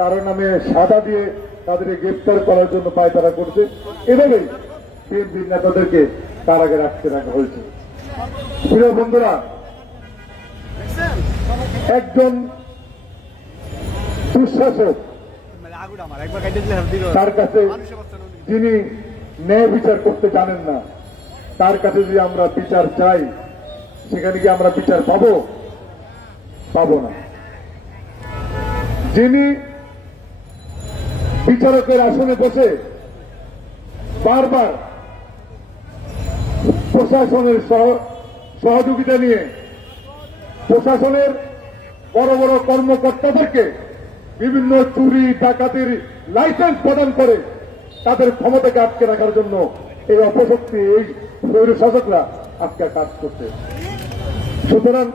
কারণ নামে সাদা দিয়ে তাদেরকে গ্রেপ্তার করার জন্য পায়তারা করছে। এভাবেই বিএনপির নেতাদেরকে কারাগারে রাখা হয়েছে। প্রিয় বন্ধুরা, একজন দুঃশাসক তার কাছে যিনি ন্যায় বিচার করতে জানেন না, তার কাছে যদি আমরা বিচার চাই, সেখানে কি আমরা বিচার পাবো না। যিনি বিচারকের আসনে বসে বারবার প্রশাসনের সহযোগিতা নিয়ে প্রশাসনের বড় বড় কর্মকর্তাদেরকে বিভিন্ন চুরি ডাকাতির লাইসেন্স প্রদান করে তাদের ক্ষমতাকে আটকে রাখার জন্য এই অপশক্তি, এই স্বৈর শাসকরা আজকে কাজ করছে। সুতরাং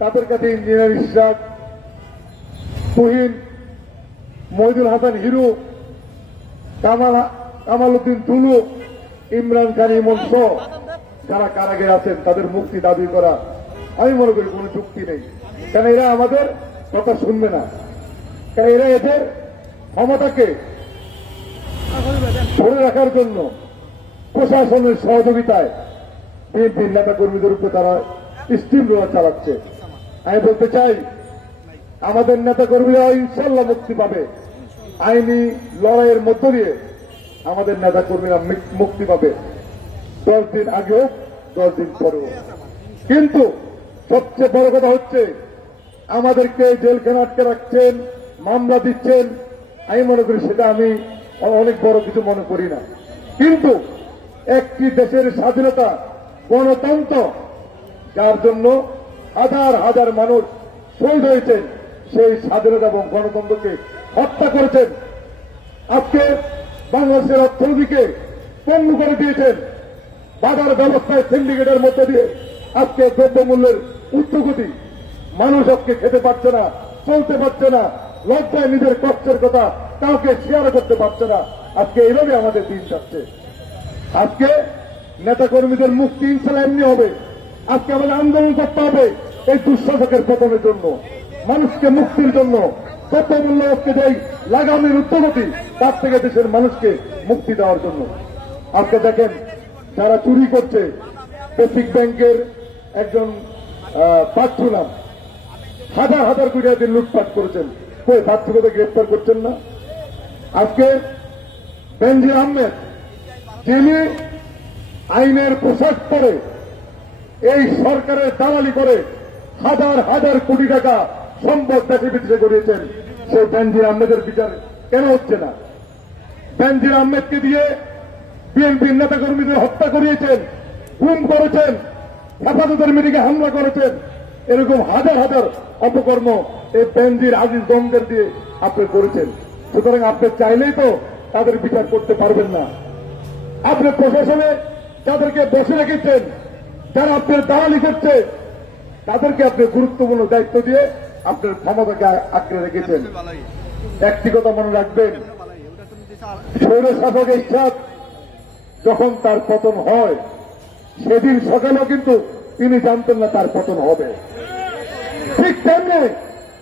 তাদের কাছে ইঞ্জিনিয়ার ইশরাক, তুহিন, মহিদুল হাসান হিরু, কামাল উদ্দিন টুলু, ইমরান খান ইমন সহ যারা কারাগারে আছেন তাদের মুক্তি দাবি করা আমি মনে করি কোনো যুক্তি নেই। কারণ এরা আমাদের কথা শুনবে না, কারণ এরা এদের ক্ষমতাকে ধরে রাখার জন্য প্রশাসনের সহযোগিতায় বিএনপির নেতা কর্মীদের উপরে তারা স্টিম রোলার চালাচ্ছে। আমি বলতে চাই, আমাদের নেতা কর্মীরা ইনশাল্লাহ মুক্তি পাবে। আইনি লড়াইয়ের মধ্য দিয়ে আমাদের নেতা কর্মীরা মুক্তি পাবে, 10 দিন আগে হোক 10 দিন পরে হোক। কিন্তু সবচেয়ে বড় কথা হচ্ছে, আমাদেরকে জেলখানা আটকে রাখছেন, মামলা দিচ্ছেন, আমি মনে করি সেটা আমি অনেক বড় কিছু মনে করি না। কিন্তু একটি দেশের স্বাধীনতা, গণতন্ত্র, যার জন্য হাজার হাজার মানুষ শহীদ হয়েছেন, সেই স্বাধীনতা এবং গণতন্ত্রকে হত্যা করেছেন। আজকে বাংলাদেশের অর্থনীতিকে পঙ্গু করে দিয়েছেন। বাজার ব্যবস্থায় সিন্ডিকেটের মধ্য দিয়ে আজকে দ্রব্যমূল্যের উচ্চগতি, মানুষ আজকে খেতে পারছে না, চলতে পারছে না, লজ্জায় নিজের কষ্টের কথা কাউকে শেয়ার করতে পারছে না। আজকে এইভাবে আমাদের দিন যাচ্ছে। আজকে নেতা কর্মীদের মুক্তি ইনশাল্লাহ এমনি হবে। আজকে আমাদের আন্দোলন করতে হবে এই দুঃশাসকের পতনের জন্য, মানুষকে মুক্তির জন্য, দ্রব্যমূল্য আজকে যেই লাগামের উচ্চগতি, তার থেকে দেশের মানুষকে মুক্তি দেওয়ার জন্য। আজকে দেখেন, যারা চুরি করছে, বেসিক ব্যাংকের একজন বাচ্চু নাম, হাজার হাজার কোটি টাকা লুটপাট করেছেন, কই বাচ্চুকে গ্রেপ্তার করছেন না? আজকে বেনজির আহমেদ, যিনি আইনের পোশাক পরে এই সরকারের দালালি করে হাজার হাজার কোটি টাকা সম্পদ দেশে বিদেশে করিয়েছেন, সেই বেনজির আহমেদের বিচার কেন হচ্ছে না? বেনজির আহমেদকে দিয়ে বিএনপির নেতা কর্মীদের হত্যা করিয়েছেন, গুম করেছেন, হেফাজতের মিটিংয়ে হামলা করেছেন। এরকম হাজার হাজার অপকর্ম এই বেনজির আজিজ দমদের দিয়ে আপনি করেছেন। সুতরাং আপনি চাইলেই তো তাদের বিচার করতে পারবেন না। আপনি প্রশাসনে যাদেরকে বসে রেখেছেন, যারা আপনার দালালি করছে, তাদেরকে আপনি গুরুত্বপূর্ণ দায়িত্ব দিয়ে আপনার ক্ষমতাকে আঁকড়ে রেখেছেন। একটি কথা মনে রাখবেন, স্বৈর শাসকের ইচ্ছা যখন তার পতন হয়, সেদিন সকালেও কিন্তু তিনি জানতেন না তার পতন হবে। ঠিক তেমনি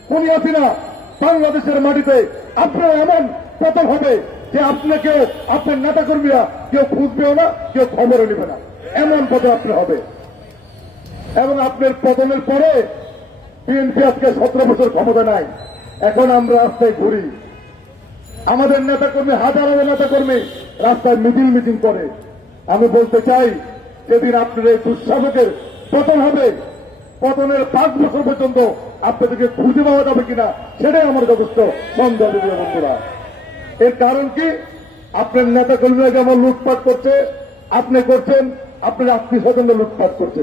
খুনি হাসিনা বাংলাদেশের মাটিতে আপনার এমন পতন হবে যে আপনাকে আপনার নেতা কর্মীরা কেউ খুঁজবেও না, কেউ খবরও নেবে না, এমন পতন আপনার হবে। এবং আপনার পতনের পরে বিএনপি আজকে 17 বছর ক্ষমতা নাই, এখন আমরা রাস্তায় ঘুরি, আমাদের নেতাকর্মী হাজার হাজার নেতাকর্মী রাস্তায় মিটিং করে। আমি বলতে চাই, যেদিন আপনার এই দুঃশাসকের পতন হবে, পতনের 5 বছর পর্যন্ত আপনাদেরকে খুঁজে পাওয়া যাবে কিনা সেটাই আমার যথেষ্ট সন্দেহ। বন্ধুরা, এর কারণ কি? আপনার নেতা কর্মীরা যেমন লুটপাট করছে, আপনি করছেন, আপনার আত্মীয় স্বজনরা লুটপাট করছে।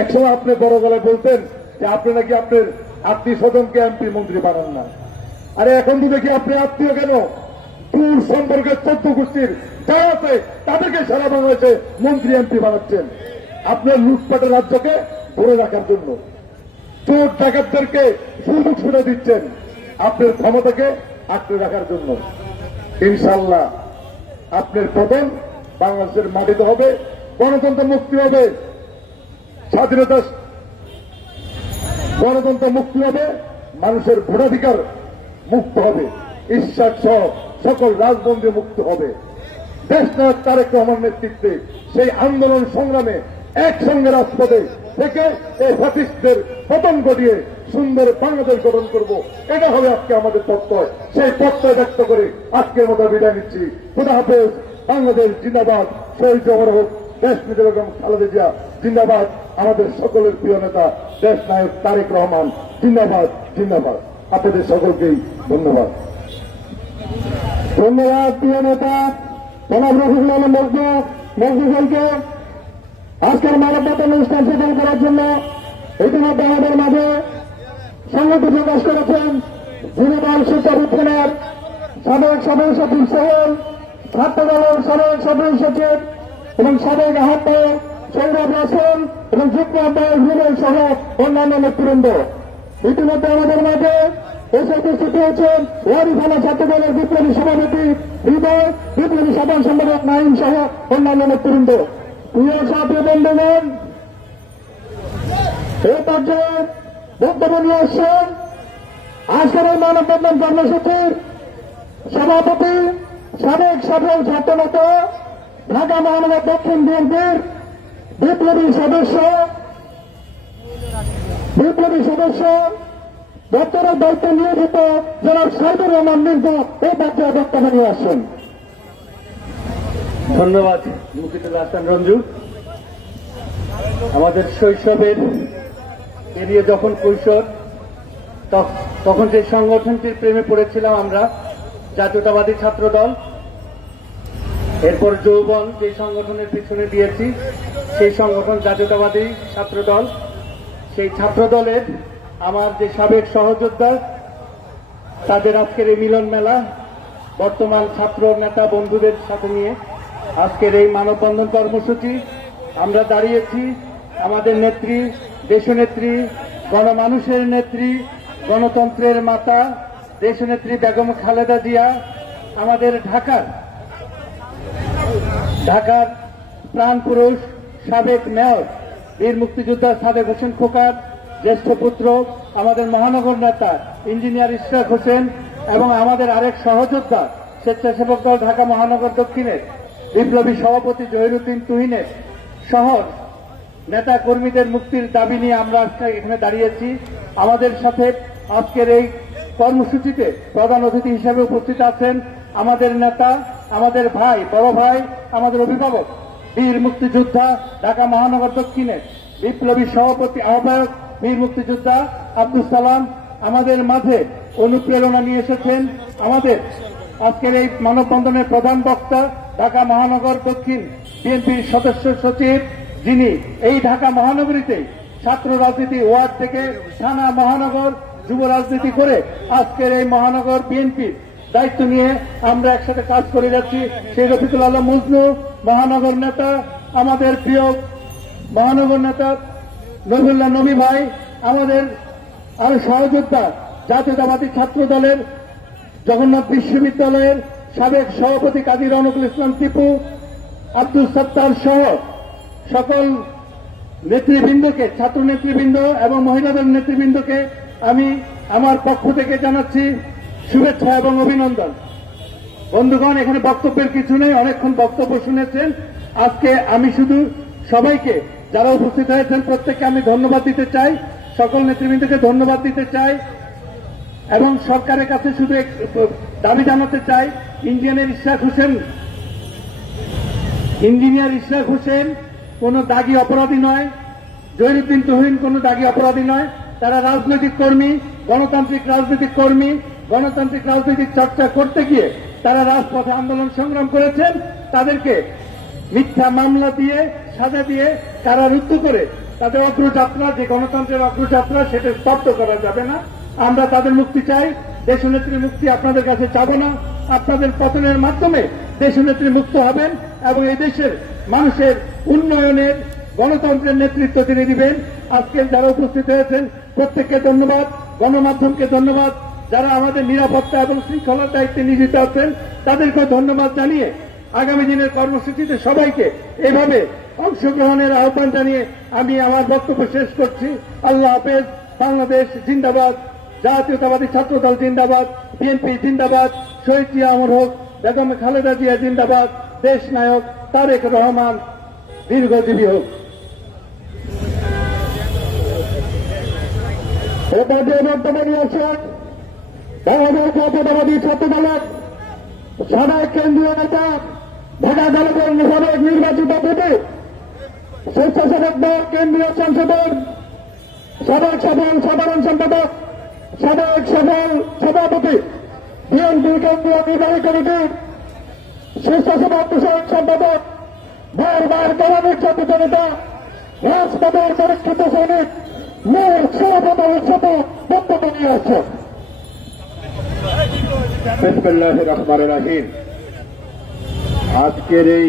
একসময় আপনি বড় গলায় বলতেন যে আপনি নাকি আপনার আত্মীয় স্বজনকে এমপি মন্ত্রী বানান না। আরে এখন তো দেখি আপনি আত্মীয় কেন, দূর সম্পর্কের 14 গোষ্ঠীর যারা আছে তাদেরকে সারা বাংলাদেশে মন্ত্রী এমপি বানাচ্ছেন আপনার লুটপাটের রাজ্যকে ধরে রাখার জন্য। চোর ডাকাতদেরকে সুযোগ সুবিধা দিচ্ছেন আপনার ক্ষমতাকে আঁকড়ে রাখার জন্য। ইনশাল্লাহ আপনার পতন বাংলাদেশের মাটিতে হবে, গণতন্ত্র মুক্তি হবে, স্বাধীনতা গণতন্ত্র মুক্তি হবে, মানুষের ভোটাধিকার মুক্ত হবে, ঈশ্বর সহ সকল রাজবন্দী মুক্ত হবে। দেশনায়ক তারেক রহমানের নেতৃত্বে সেই আন্দোলন সংগ্রামে একসঙ্গে রাজপথে থেকে এই ফ্যাসিস্টদের পতন ঘটিয়ে সুন্দর বাংলাদেশ গঠন করব, এটা হবে আজকে আমাদের প্রত্যয়। সেই প্রত্যয় ব্যক্ত করে আজকের মতো বিদায় নিচ্ছি। খুদা হাফেজ। বাংলাদেশ জিন্দাবাদ। শহীদ জওয়ান হোক দেশ নেতা বেগম খালেদা জিয়া জিন্দাবাদ। আমাদের সকলের প্রিয় নেতা দেশ নায়ক তারেক রহমান জিন্দাবাদ জিন্দাবাদ। আপনাদের সকলকেই ধন্যবাদ। ধন্যবাদ প্রিয় নেতা জনাব রফিকুল আলম মজদুরকে আজকের মানববন্ধন অনুষ্ঠান সফল করার জন্য ইতিমধ্যে আমাদের মাঝে সংহতি প্রকাশ করেছেন যুবদল শিক্ষা বিজ্ঞানের সাবেক সদস্য সচিব সহ ছাত্রদলের সাবেক সদস্য সচিব এবং সাবেক আহ্বায়ক সৌরভ রাসেল এবং যুগ্ম আহ্বায়ক রুবেল সহ অন্যান্য নেতৃবৃন্দ ইতিমধ্যে আমাদের মাঝে এসে উপস্থিত হয়েছেন ওয়ারি থানা ছাত্রদলের বিপ্লবী সভাপতি হৃদয়, বিপ্লবী সাধারণ সম্পাদক নাইম সহ অন্যান্য নেতৃবৃন্দ। প্রিয় ছাত্র বন্ধুগণ, এই পর্যায়ে বক্তব্য নিয়ে আসছেন আজকের এই মানববন্ধন কর্মসূচির সভাপতি সাবেক সফল ছাত্রনেতা ঢাকা মহানগর দক্ষিণ বিএনপির বিপ্লবী সদস্য দপ্তরের দায়িত্বে নিয়োজিত জনাব সাইদুর রহমান মির্জা এই পর্যায়ে বক্তব্য নিয়ে আসছেন। ধন্যবাদ মুকিতুল হাসান রঞ্জু। আমাদের শৈশবের পেরিয়ে যখন কৈশোর, তখন যে সংগঠনটির প্রেমে পড়েছিলাম আমরা, জাতীয়তাবাদী ছাত্র দল। এরপর যৌবন যে সংগঠনের পিছনে দিয়েছি, সেই সংগঠন জাতীয়তাবাদী ছাত্র দল। সেই ছাত্র দলের আমার যে সাবেক সহযোদ্ধা, তাদের আজকের এই মিলন মেলা, বর্তমান ছাত্র নেতা বন্ধুদের সাথে নিয়ে আজকের এই মানববন্ধন কর্মসূচি। আমরা দাঁড়িয়েছি আমাদের নেত্রী, দেশনেত্রী, গণমানুষের নেত্রী, গণতন্ত্রের মাতা দেশনেত্রী বেগম খালেদা জিয়া, আমাদের ঢাকার প্রাণপুরুষ সাবেক মেয়র বীর মুক্তিযোদ্ধা সাদেক হোসেন খোকার জ্যেষ্ঠ পুত্র, আমাদের মহানগর নেতা ইঞ্জিনিয়ার ইশরাক হোসেন এবং আমাদের আরেক সহযোদ্ধা স্বেচ্ছাসেবক দল ঢাকা মহানগর দক্ষিণের বিপ্লবী সভাপতি জহিরুদ্দিন তুহিনের সহ নেতা কর্মীদের মুক্তির দাবি নিয়ে আমরা আজকে এখানে দাঁড়িয়েছি। আমাদের সাথে আজকের এই কর্মসূচিতে প্রধান অতিথি হিসেবে উপস্থিত আছেন আমাদের নেতা, আমাদের ভাই, বড় ভাই, আমাদের অভিভাবক বীর মুক্তিযোদ্ধা ঢাকা মহানগর দক্ষিণের বিপ্লবী সভাপতি আহ্বায়ক বীর মুক্তিযোদ্ধা আব্দুল সালাম। আমাদের মাঝে অনুপ্রেরণা নিয়ে এসেছেন আমাদের আজকের এই মানববন্ধনের প্রধান বক্তা ঢাকা মহানগর দক্ষিণ বিএনপির সদস্য সচিব, যিনি এই ঢাকা মহানগরীতে ছাত্র রাজনীতি ওয়ার্ড থেকে থানা, মহানগর, যুব রাজনীতি করে আজকের এই মহানগর বিএনপির দায়িত্ব নিয়ে আমরা একসাথে কাজ করে যাচ্ছি। সেই রফিকুল আলম মজনু মহানগর নেতা, আমাদের প্রিয় মহানগর নেতা নজরুল্লাহ নবী ভাই, আমাদের আরো সহযোদ্ধা জাতীয়তাবাদী ছাত্র দলের জগন্নাথ বিশ্ববিদ্যালয়ের সাবেক সভাপতি কাজী রনকুল ইসলাম টিপু, আব্দুল সত্তার সহ সকল নেতৃবৃন্দকে, ছাত্র নেতৃবৃন্দ এবং মহিলাদের নেতৃবৃন্দকে আমি আমার পক্ষ থেকে জানাচ্ছি শুভেচ্ছা এবং অভিনন্দন। বন্ধুগণ, এখানে বক্তব্যের কিছু নেই, অনেকক্ষণ বক্তব্য শুনেছেন। আজকে আমি শুধু সবাইকে, যারা উপস্থিত হয়েছেন প্রত্যেককে আমি ধন্যবাদ দিতে চাই, সকল নেতৃবৃন্দকে ধন্যবাদ দিতে চাই এবং সরকারের কাছে শুধু দাবি জানাতে চাই, ইঞ্জিনিয়ার ইশরাক হোসেন কোন দাগী অপরাধী নয়, জহিরুদ্দিন তুহিন কোন দাগী অপরাধী নয়। তারা রাজনৈতিক কর্মী, গণতান্ত্রিক রাজনৈতিক কর্মী, গণতান্ত্রিক রাজনৈতিক চর্চা করতে গিয়ে তারা রাজপথে আন্দোলন সংগ্রাম করেছেন। তাদেরকে মিথ্যা মামলা দিয়ে, সাজা দিয়ে কারারুদ্ধ করে তাদের অগ্রযাত্রা, যে গণতন্ত্রের অগ্রযাত্রা, সেটা স্তব্ধ করা যাবে না। আমরা তাদের মুক্তি চাই, দেশনেত্রীর মুক্তি আপনাদের কাছে চাবো না। আপনাদের পতনের মাধ্যমে দেশনেত্রী মুক্ত হবেন এবং এই দেশের মানুষের উন্নয়নের, গণতন্ত্রের নেতৃত্ব তিনি দিবেন। আজকে যারা উপস্থিত হয়েছেন প্রত্যেককে ধন্যবাদ, গণমাধ্যমকে ধন্যবাদ, যারা আমাদের নিরাপত্তা এবং শৃঙ্খলার দায়িত্বে নিয়োজিত আছেন তাদেরকে ধন্যবাদ জানিয়ে আগামী দিনের কর্মসূচিতে সবাইকে এভাবে অংশগ্রহণের আহ্বান জানিয়ে আমি আমার বক্তব্য শেষ করছি। আল্লাহ হাফেজ। বাংলাদেশ জিন্দাবাদ, জাতীয়তাবাদী ছাত্রদল জিন্দাবাদ, বিএনপি জিন্দাবাদ, শহীদ জিয়া অমর হোক, বেগম খালেদা জিয়া জিন্দাবাদ, দেশ নায়ক তারেক রহমান দীর্ঘজীবী হোক। এবার যে বক্তব্য নিয়েছেন বাংলাদেশ জাতীয়তাবাদী ছাত্রদলের সাবেক কেন্দ্রীয় নেতা, ঢাকা দলের সাবেক নির্বাচিত প্রতি স্বেচ্ছাসেবক দল কেন্দ্রীয় সংসদের সাবেক সফল সাধারণ সম্পাদক, সাবেক সফল সভাপতি, বিএনপি কেন্দ্রীয় নির্বাহী কমিটির স্বেচ্ছাসেবক বিষয়ক সম্পাদক, বারবার কড়া নির্যাতিত নেতা, রাজপথের পরীক্ষিত সৈনিক মূল সভাপতির সাথে বক্তব্য নিয়ে আসছে। বিসমিল্লাহির রহমানির রহিম। আজকের এই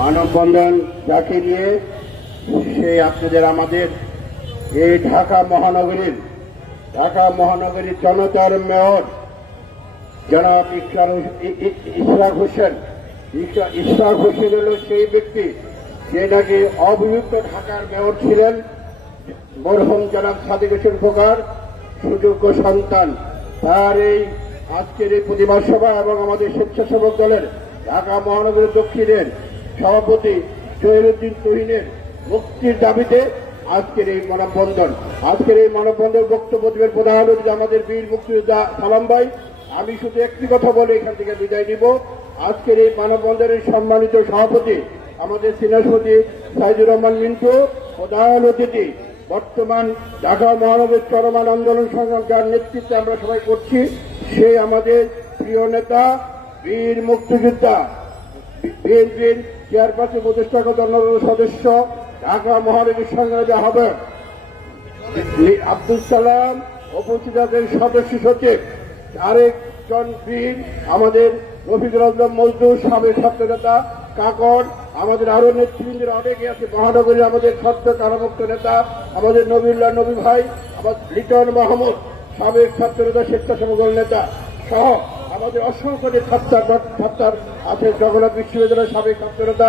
মানববন্ধন যাকে নিয়ে সে আপনাদের আমাদের এই ঢাকা মহানগরীর জনতার মেয়র জনাব ইশরাক হোসেন হল সেই ব্যক্তি যে নাকি অভিযুক্ত ঢাকার মেয়র ছিলেন। মরহুম জনাব সাদিক হোসেন খোকার সুযোগ্য সন্তান। তার এই আজকের এই প্রতিবাদ সভা এবং আমাদের স্বেচ্ছাসেবক দলের ঢাকা মহানগরী দক্ষিণের সভাপতি জহিরুদ্দিন তুহিনের মুক্তির দাবিতে আজকের এই মানববন্ধন। বক্তব্য দেবেন প্রধান অতিথি আমাদের বীর মুক্তিযোদ্ধা সালাম ভাই। আমি শুধু একটি কথা বলে এখান থেকে বিদায় নিব। আজকের এই মানববন্ধনের সম্মানিত সভাপতি আমাদের সিনিয়র সচিব সাইদুর রহমান মিন্টু, প্রধান অতিথি বর্তমান ঢাকা মহানগরীর চলমান আন্দোলন সংগ্রাম যার নেতৃত্বে আমরা সবাই করছি, সে আমাদের প্রিয় নেতা বীর মুক্তিযোদ্ধা বিএনপির চেয়ারপারসন প্রতিষ্ঠাগত সদস্য ঢাকা মহানগরীর সংগ্রামী আহ্বায়ক আব্দুল সালাম, উপস্থিতের সদস্য সচিব আরেকজন বীর আমাদের রফিকুল আজম মজদুর, সাবেক ছাত্র নেতা কাকর, আমাদের আরো নেতৃবৃন্দের অনেকে আছে মহানগরীর আমাদের ছাত্র কারামুক্ত নেতা আমাদের নবীউল্লাহ নবী ভাই, আমাদের লিটন মাহমুদ, সাবেক ছাত্র নেতা স্বেচ্ছাসেবক নেতা সহ আমাদের অসংখ্য ছাত্র আছে জগন্নাথ বিশ্ববিদ্যালয়ের সাবেক ছাত্র নেতা,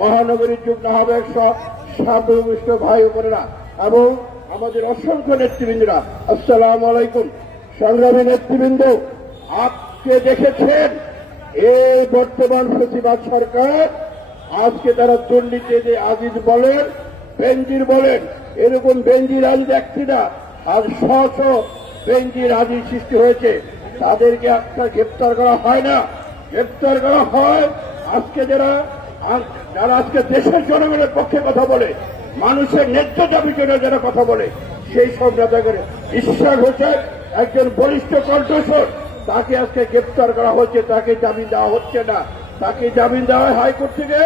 মহানগরীর যুগ্ম আহ্বায়ক সহ সাবমিষ্ট ভাই বোনেরা এবং আমাদের অসংখ্য নেতৃবৃন্দরা, আসসালামু আলাইকুম। সংগ্রামী নেতৃবৃন্দ, আজকে দেখেছেন এই বর্তমান ফ্যাসিবাদ সরকার আজকে তারা দুর্নীতি যে আজিজ বলেন, বেঞ্জির বলেন, এরকম বেঞ্জির আজিজ একটি না, আজ শত বেঞ্জির আজিজ সৃষ্টি হয়েছে। তাদেরকে আপনার গ্রেপ্তার করা হয় না, গ্রেপ্তার করা হয় আজকে যারা আজকে দেশের জনগণের পক্ষে কথা বলে, মানুষের ন্যায্য দাবির জন্য যারা কথা বলে, সেই সব নেতা করে ইশরাক হোসেন একজন বরিষ্ঠ কণ্ঠস্বর, তাকে আজকে গ্রেপ্তার করা হচ্ছে, তাকে জামিন দেওয়া হচ্ছে না। তাকে জামিন দেওয়া হয় হাইকোর্ট থেকে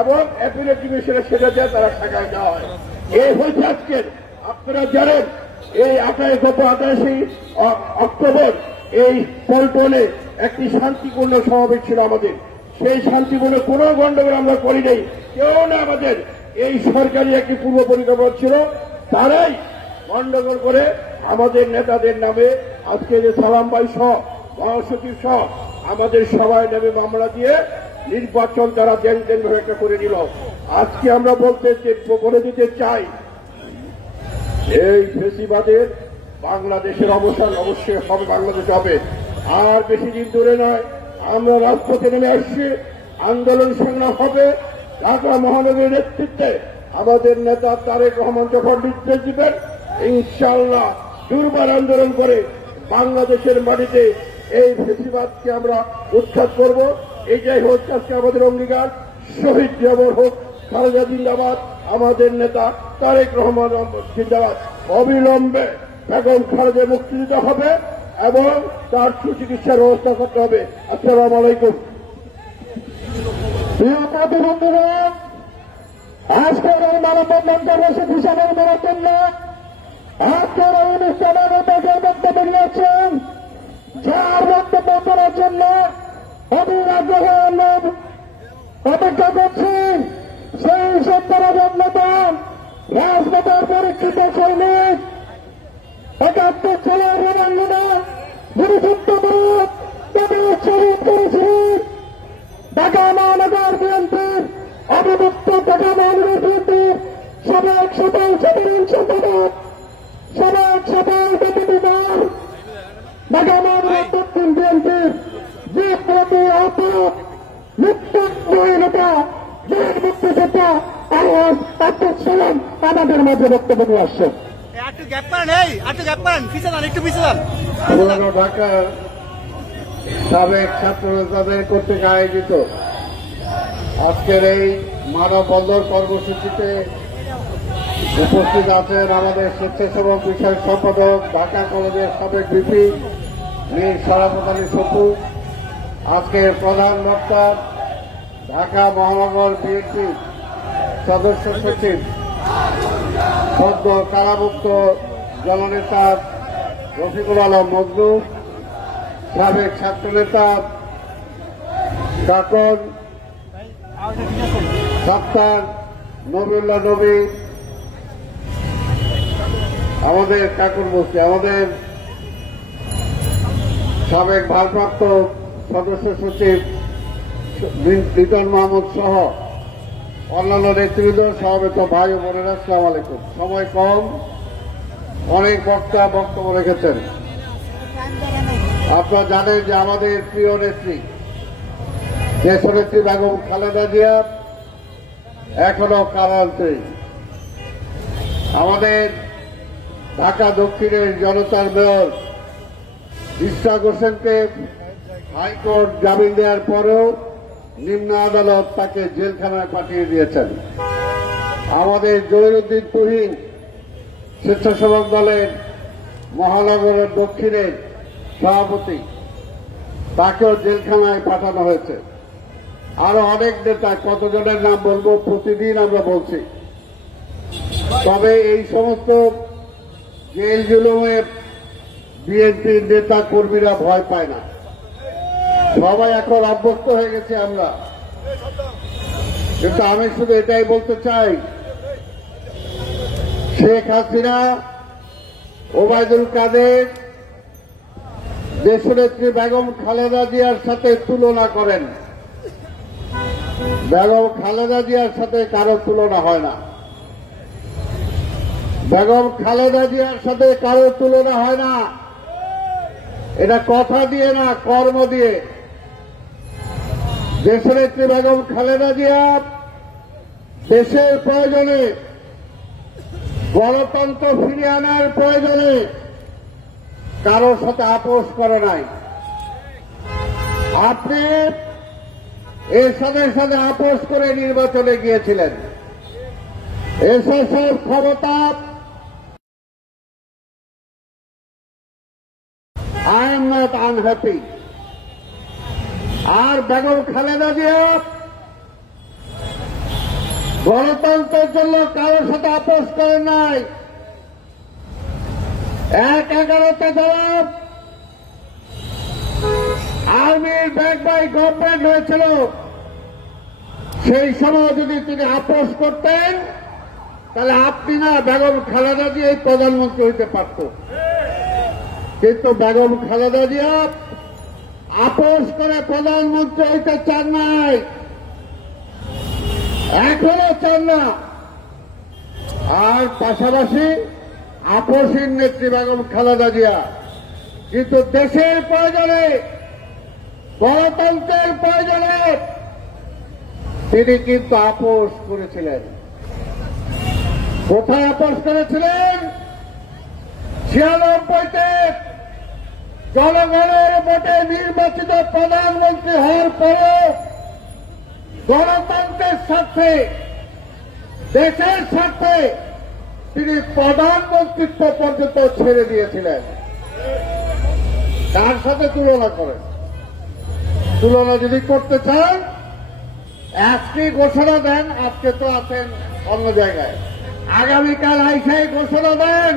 এবং অ্যাপিলেট ডিভিশনে সেটা দেয় তারা ঢাকায় দেওয়া হয়। এই হয়েছে আজকের, আপনারা জানেন এই গত 28 অক্টোবর এই পল্টনে একটি শান্তিপূর্ণ সমাবেশ ছিল আমাদের। সেই শান্তিপূর্ণ কোনো গণ্ডগোল আমরা করি নাই, কেউ না। আমাদের এই সরকারি একটি পূর্ব পরিকল্পনা ছিল, তারাই গণ্ডগোল করে আমাদের নেতাদের নামে আজকে যে সালাম ভাই সহ মহাসচিব সহ আমাদের সবাই নামে মামলা দিয়ে নির্বাচন তারা দেন ভাবে একটা করে নিল। আজকে আমরা বলে দিতে চাই, এই ফেসিবাদের বাংলাদেশের অবসান অবশ্যই হবে, বাংলাদেশ হবে। আর বেশি দিন দূরে নয়, আমরা রাজপথে নেমে আসছি, আন্দোলন সংগ্রাম হবে। ঢাকা মহানগরীর নেতৃত্বে আমাদের নেতা তারেক রহমান যখন নির্দেশ দিবেন, ইনশাআল্লাহ দুর্বার আন্দোলন করে বাংলাদেশের মাটিতে এই ফেসিবাদকে আমরা উৎখাত করব। এইটাই হচ্ছে আজকে আমাদের অঙ্গীকার। শহীদ জিয়াউর হোক, খালেদা জিন্দাবাদ, আমাদের নেতা তারেক রহমান জিন্দাবাদ। অবিলম্বে বেগম খালেদা মুক্তি দিতে হবে এবং তার সুচিকিৎসার ব্যবস্থা করতে হবে। আসসালামু আলাইকুম। আজকের এই মানববন্ধন কর্মসূচি হিসাবে নেওয়ার জন্য আজকের এই অনুষ্ঠানের উদ্যোগের বক্তব্য নিয়েছেন, যার বক্তব্য করার জন্য অধীর আগ্রহ অপেক্ষা করছেন সেই 70 জন নেতা, রাজপথের পরীক্ষিত সৈনিক, 71 সালের রোমাঙ্গনা গুরুত্বপূর্ণ আমাদের মাঝে বক্তব্য নিয়ে আসছেন। একটু গ্যাপ করেন, একটু গ্যাপ করেন, পিছিয়ে যান, একটু পিছিয়ে যান। পুরানো ঢাকার সাবেক ছাত্র নেতাদের কর্তৃক আয়োজিত আজকের এই মানববন্ধন কর্মসূচিতে উপস্থিত আছেন আমাদের স্বেচ্ছাসেবক বিষয়ক সম্পাদক, ঢাকা কলেজের সাবেক ভিপি মীর শরাফত আলী সপু, আজকের প্রধান বক্তা ঢাকা মহানগর বিএনপি সদস্য সচিব, সদ্য কারামুক্ত জননেতা রফিকুল আলম মজনু, সাবেক ছাত্রনেতা কাকন সত্তার নবিউল্লাহ নবী, আমাদের কাকুর মুফতি, আমাদের সাবেক ভারপ্রাপ্ত সদস্য সচিব লিটন মাহমুদ সহ অন্যান্য নেতৃবৃন্দ, সমবেত ভাই ও বোনেরা, আসসালামু আলাইকুম। সময় কম, অনেক বক্তা বক্তব্য রেখেছেন। আপনারা জানেন যে আমাদের প্রিয় নেত্রী দেশনেত্রী বেগম খালেদা জিয়া এখনো কারাগারে। আমাদের ঢাকা দক্ষিণের জনতার মেয়র ইশরাক হোসেনকে হাইকোর্ট জামিন দেওয়ার পরেও নিম্ন আদালত তাকে জেলখানায় পাঠিয়ে দিয়েছেন। আমাদের জহিরুদ্দিন তুহিন স্বেচ্ছাসেবক দলের মহানগরের দক্ষিণের সভাপতি, তাকেও জেলখানায় পাঠানো হয়েছে। আরো অনেক নেতা, কতজনের নাম বলবো, প্রতিদিন আমরা বলছি। তবে এই সমস্ত জেল জুলুমে বিএনপির নেতা কর্মীরা ভয় পায় না, সবাই এখন অভ্যস্ত হয়ে গেছে আমরা। কিন্তু আমি শুধু এটাই বলতে চাই, শেখ হাসিনা, ওবায়দুল কাদের দেশনেত্রী বেগম খালেদা জিয়ার সাথে তুলনা করেন। বেগম খালেদা জিয়ার সাথে কারো তুলনা হয় না। বেগম খালেদা জিয়ার সাথে কারো তুলনা হয় না। এটা কথা দিয়ে না, কর্ম দিয়ে। দেশনেত্রী বেগম খালেদা জিয়া দেশের প্রয়োজনে, গণতন্ত্র ফিরিয়ে আনার প্রয়োজনে কারোর সাথে আপোষ করে নাই। আপনি এরশাদের সাথে আপোষ করে নির্বাচনে গিয়েছিলেন। এরশাদের ক্ষমতা I am not unhappy. আর বেগম খালেদা জিয়া গণতন্ত্রের জন্য কারোর সাথে আপোষ করে নাই। 1/11 যারা আর্মির ব্যাক বাই গভর্নমেন্ট হয়েছিল, সেই সময় যদি তিনি আপোষ করতেন, তাহলে আপনি না বেগম খালেদা জিয়া প্রধানমন্ত্রী হইতে পারত। কিন্তু বেগম খালেদা জিয়া আপোষ করে প্রধানমন্ত্রী হইতে চান নাই, এখনো চান না। আর পাশাপাশি আপোষহীন নেত্রী বেগম খালেদা জিয়া কিন্তু দেশের প্রয়োজনে, গণতন্ত্রের প্রয়োজনে তিনি কিন্তু আপোষ করেছিলেন। কোথায় আপোষ করেছিলেন? 96-তে জনগণের ভোটে নির্বাচিত প্রধানমন্ত্রী হওয়ার পরেও গণতন্ত্রের স্বার্থে, দেশের স্বার্থে তিনি প্রধানমন্ত্রিত্ব পর্যন্ত ছেড়ে দিয়েছিলেন। তার সাথে তুলনা করেন। তুলনা যদি করতে চান, আজকে ঘোষণা দেন, আজকে তো আছেন অন্য জায়গায়, আগামীকাল আইসাই ঘোষণা দেন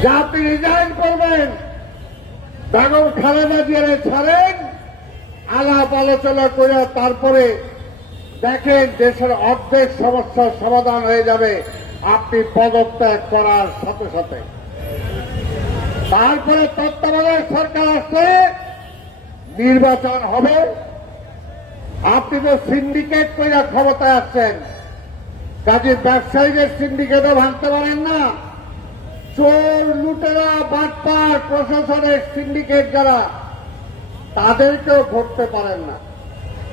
যে আপনি রিজাইন করবেন, বেগম খালেদা জিয়ারে ছাড়েন, আলাপ আলোচনা করে তারপরে দেখেন দেশের অর্ধেক সমস্যার সমাধান হয়ে যাবে আপনি পদত্যাগ করার সাথে সাথে। তারপরে তত্ত্বাবধায়ক সরকার আসছে, নির্বাচন হবে। আপনি তো সিন্ডিকেট করে ক্ষমতায় আসছেন, কাজে ব্যবসায়ীদের সিন্ডিকেটও ভাঙতে পারেন না। চোর, লুটেরা, বাটপার, প্রশাসনের সিন্ডিকেট যারা, তাদেরকেও ধরতে পারেন না।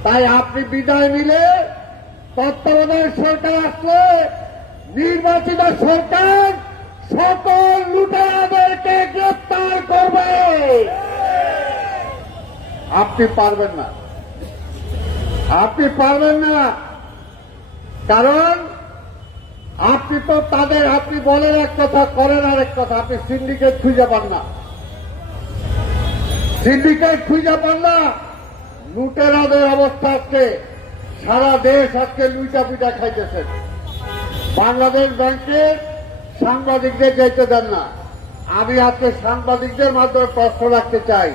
তাই আপনি বিদায় নিলে তত্ত্বাবধায়ক সরকার আসলে নির্বাচিত সরকার সকল লুটেরাদেরকে গ্রেফতার করবে। আপনি পারবেন না, আপনি পারবেন না, কারণ আপনি তো তাদের, আপনি বলেন এক কথা করেন আরেক কথা। আপনি সিন্ডিকেট খুঁজে পান না, সিন্ডিকেট খুঁজে পান না। লুটেরাদের অবস্থা আজকে সারা দেশ আজকে লুইটা পিটা খাইতেছেন। বাংলাদেশ ব্যাংকে সাংবাদিকদের যেতে দেন না। আমি আজকে সাংবাদিকদের মাধ্যমে প্রশ্ন রাখতে চাই।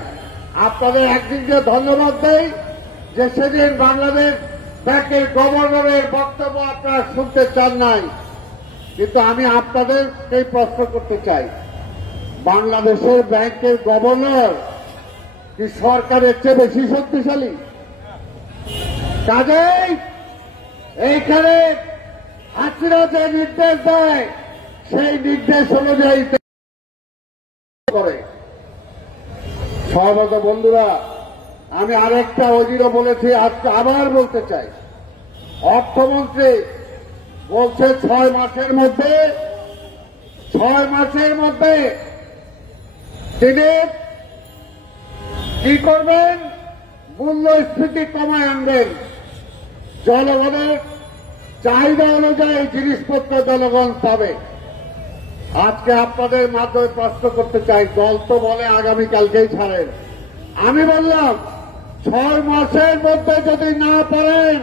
আপনাদের একদিক দিয়ে ধন্যবাদ দেই যে সেদিন বাংলাদেশ ব্যাংকের গভর্নরের বক্তব্য আপনারা শুনতে চান নাই, কিন্তু আমি আপনাদের এই প্রশ্ন করতে চাই, বাংলাদেশের ব্যাংকের গভর্নর কি সরকারের চেয়ে বেশি শক্তিশালী? কাজেই এইখানে হাসিনা যে নির্দেশ দেয় সেই নির্দেশ অনুযায়ী করে। সহমত বন্ধুরা, আমি আরেকটা অজিরও বলেছি, আজকে আবার বলতে চাই। অর্থমন্ত্রী বলছে 6 মাসের মধ্যে তিনি কি করবেন? মূল্যস্ফীতি কমায় আনবেন। জনগণের চাহিদা অনুযায়ী জিনিসপত্র জনগণ পাবে। আজকে আপনাদের মাধ্যমে প্রশ্ন করতে চাই, দল তো বলে আগামীকালকেই ছাড়েন। আমি বললাম 6 মাসের মধ্যে যদি না পারেন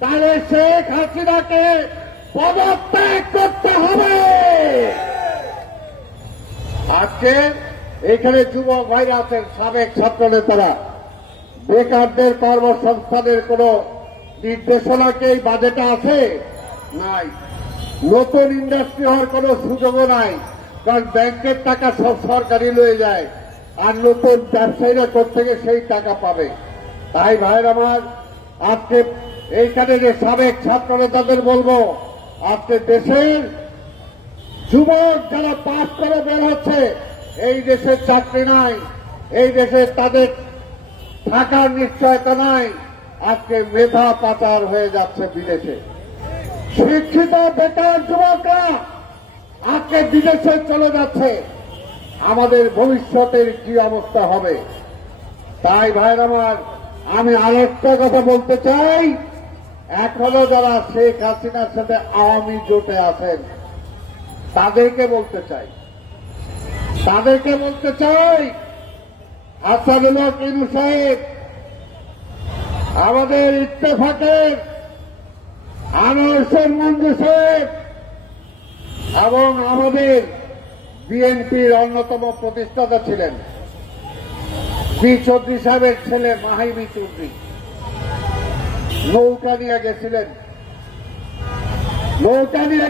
তাহলে শেখ হাসিনাকে পদত্যাগ করতে হবে। আজকে এখানে যুবক ভাইরা আছেন, সাবেক ছাত্র নেতারা, বেকারদের কর্মসংস্থানের কোন নির্দেশনা কি এই বাজেটে আছে? নাই। নতুন ইন্ডাস্ট্রি হওয়ার কোন সুযোগও নাই, কারণ ব্যাংকের টাকা সব সরকারি লয়ে যায়, আর নতুন ব্যবসায়ীরা কোথেকে সেই টাকা পাবে? তাই ভাইয়ের আমার, আজকে এইখানে যে সাবেক ছাত্র নেতাদের বলবো, আজকে দেশের যুবক যারা পাস করে বের হচ্ছে, এই দেশের চাকরি নাই, এই দেশে তাদের থাকার নিশ্চয়তা নাই, আজকে মেধা পাচার হয়ে যাচ্ছে বিদেশে। শিক্ষিত বেকার যুবকরা আজকে বিদেশে চলে যাচ্ছে। আমাদের ভবিষ্যতের কি অবস্থা হবে? তাই ভাইর আমার, আমি আরেকটা কথা বলতে চাই, এখনো যারা শেখ হাসিনার সাথে আওয়ামী জোটে আছেন তাদেরকে বলতে চাই, হাসানুল হক ইনু সাহেব, আমাদের ইত্তেফাকের আনোয়ার মঞ্জু সাহেব এবং আমাদের বিএনপির অন্যতম প্রতিষ্ঠাতা ছিলেন বি চৌধুরী সাহেবের ছেলে মাহিবি চৌধুরী নৌকা নিয়ে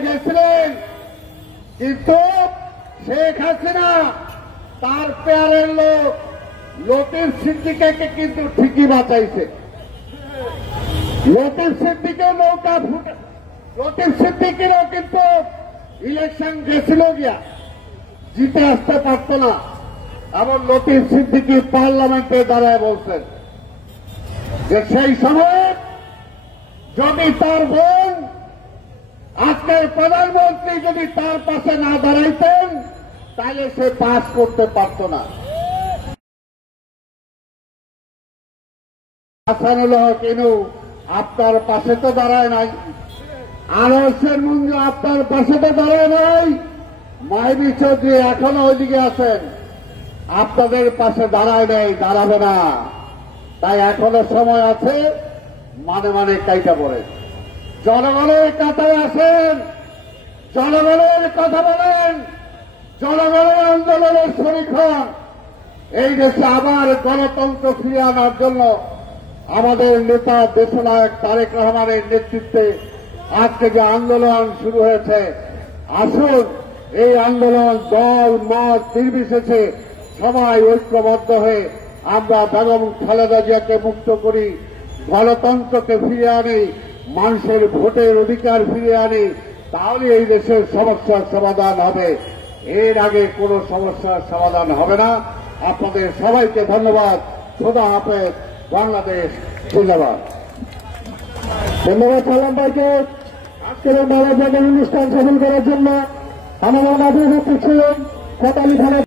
গেছিলেন, কিন্তু শেখ হাসিনা তার পেয়ারের লোক লতিফ সিদ্দিকীকে কিন্তু ঠিকই বাঁচাইছে। লতিফ সিদ্দিকীরও কিন্তু ইলেকশন গেছিল গিয়া, জিতে আসতে পারত না। এবং লতিফ সিদ্দিকী পার্লামেন্টে দাঁড়ায় বলছেন যে সেই সময় যদি তার বোন আজকের প্রধানমন্ত্রী যদি তার পাশে না দাঁড়াইতেন তাহলে সে পাস করতে পারত না। হাসানুল হক ইনু আপনার পাশে তো দাঁড়ায় নাই, আনোয়ার মঞ্জু আপনার পাশে তো দাঁড়ায় নাই, মাহিবি চৌধুরী এখনো ওইদিকে আছেন, আপনাদের পাশে দাঁড়ায় নেই, দাঁড়াবে না। তাই এখনো সময় আছে, মানে কাইটা পড়ে জনগণের কাতারে আসেন, জনগণের কথা বলেন, জনগণের আন্দোলনের শরিক হন। এই দেশে আবার গণতন্ত্র ফিরিয়ে আনার জন্য আমাদের নেতা দেশনায়ক তারেক রহমানের নেতৃত্বে আজকে যে আন্দোলন শুরু হয়েছে, আসুন এই আন্দোলন দল মত নির্বিশেষে সবাই ঐক্যবদ্ধ হয়ে আমরা বেগম খালেদা জিয়াকে মুক্ত করি, গণতন্ত্রকে ফিরে আনি, মানুষের ভোটের অধিকার ফিরে আনি, তাহলে এই দেশের সমস্যার সমাধান হবে। এর আগে কোনো সমস্যার সমাধান হবে না। আপনাদের সবাইকে ধন্যবাদ। খোদা হাফেজ। বাংলাদেশ জিন্দাবাদ। ধন্যবাদ সালাম ভাইকে আজকের মানববন্ধন অনুষ্ঠান সফল করার জন্য আমাদের মাঝে উপস্থিত ছিলেন কোতোয়ালি থানা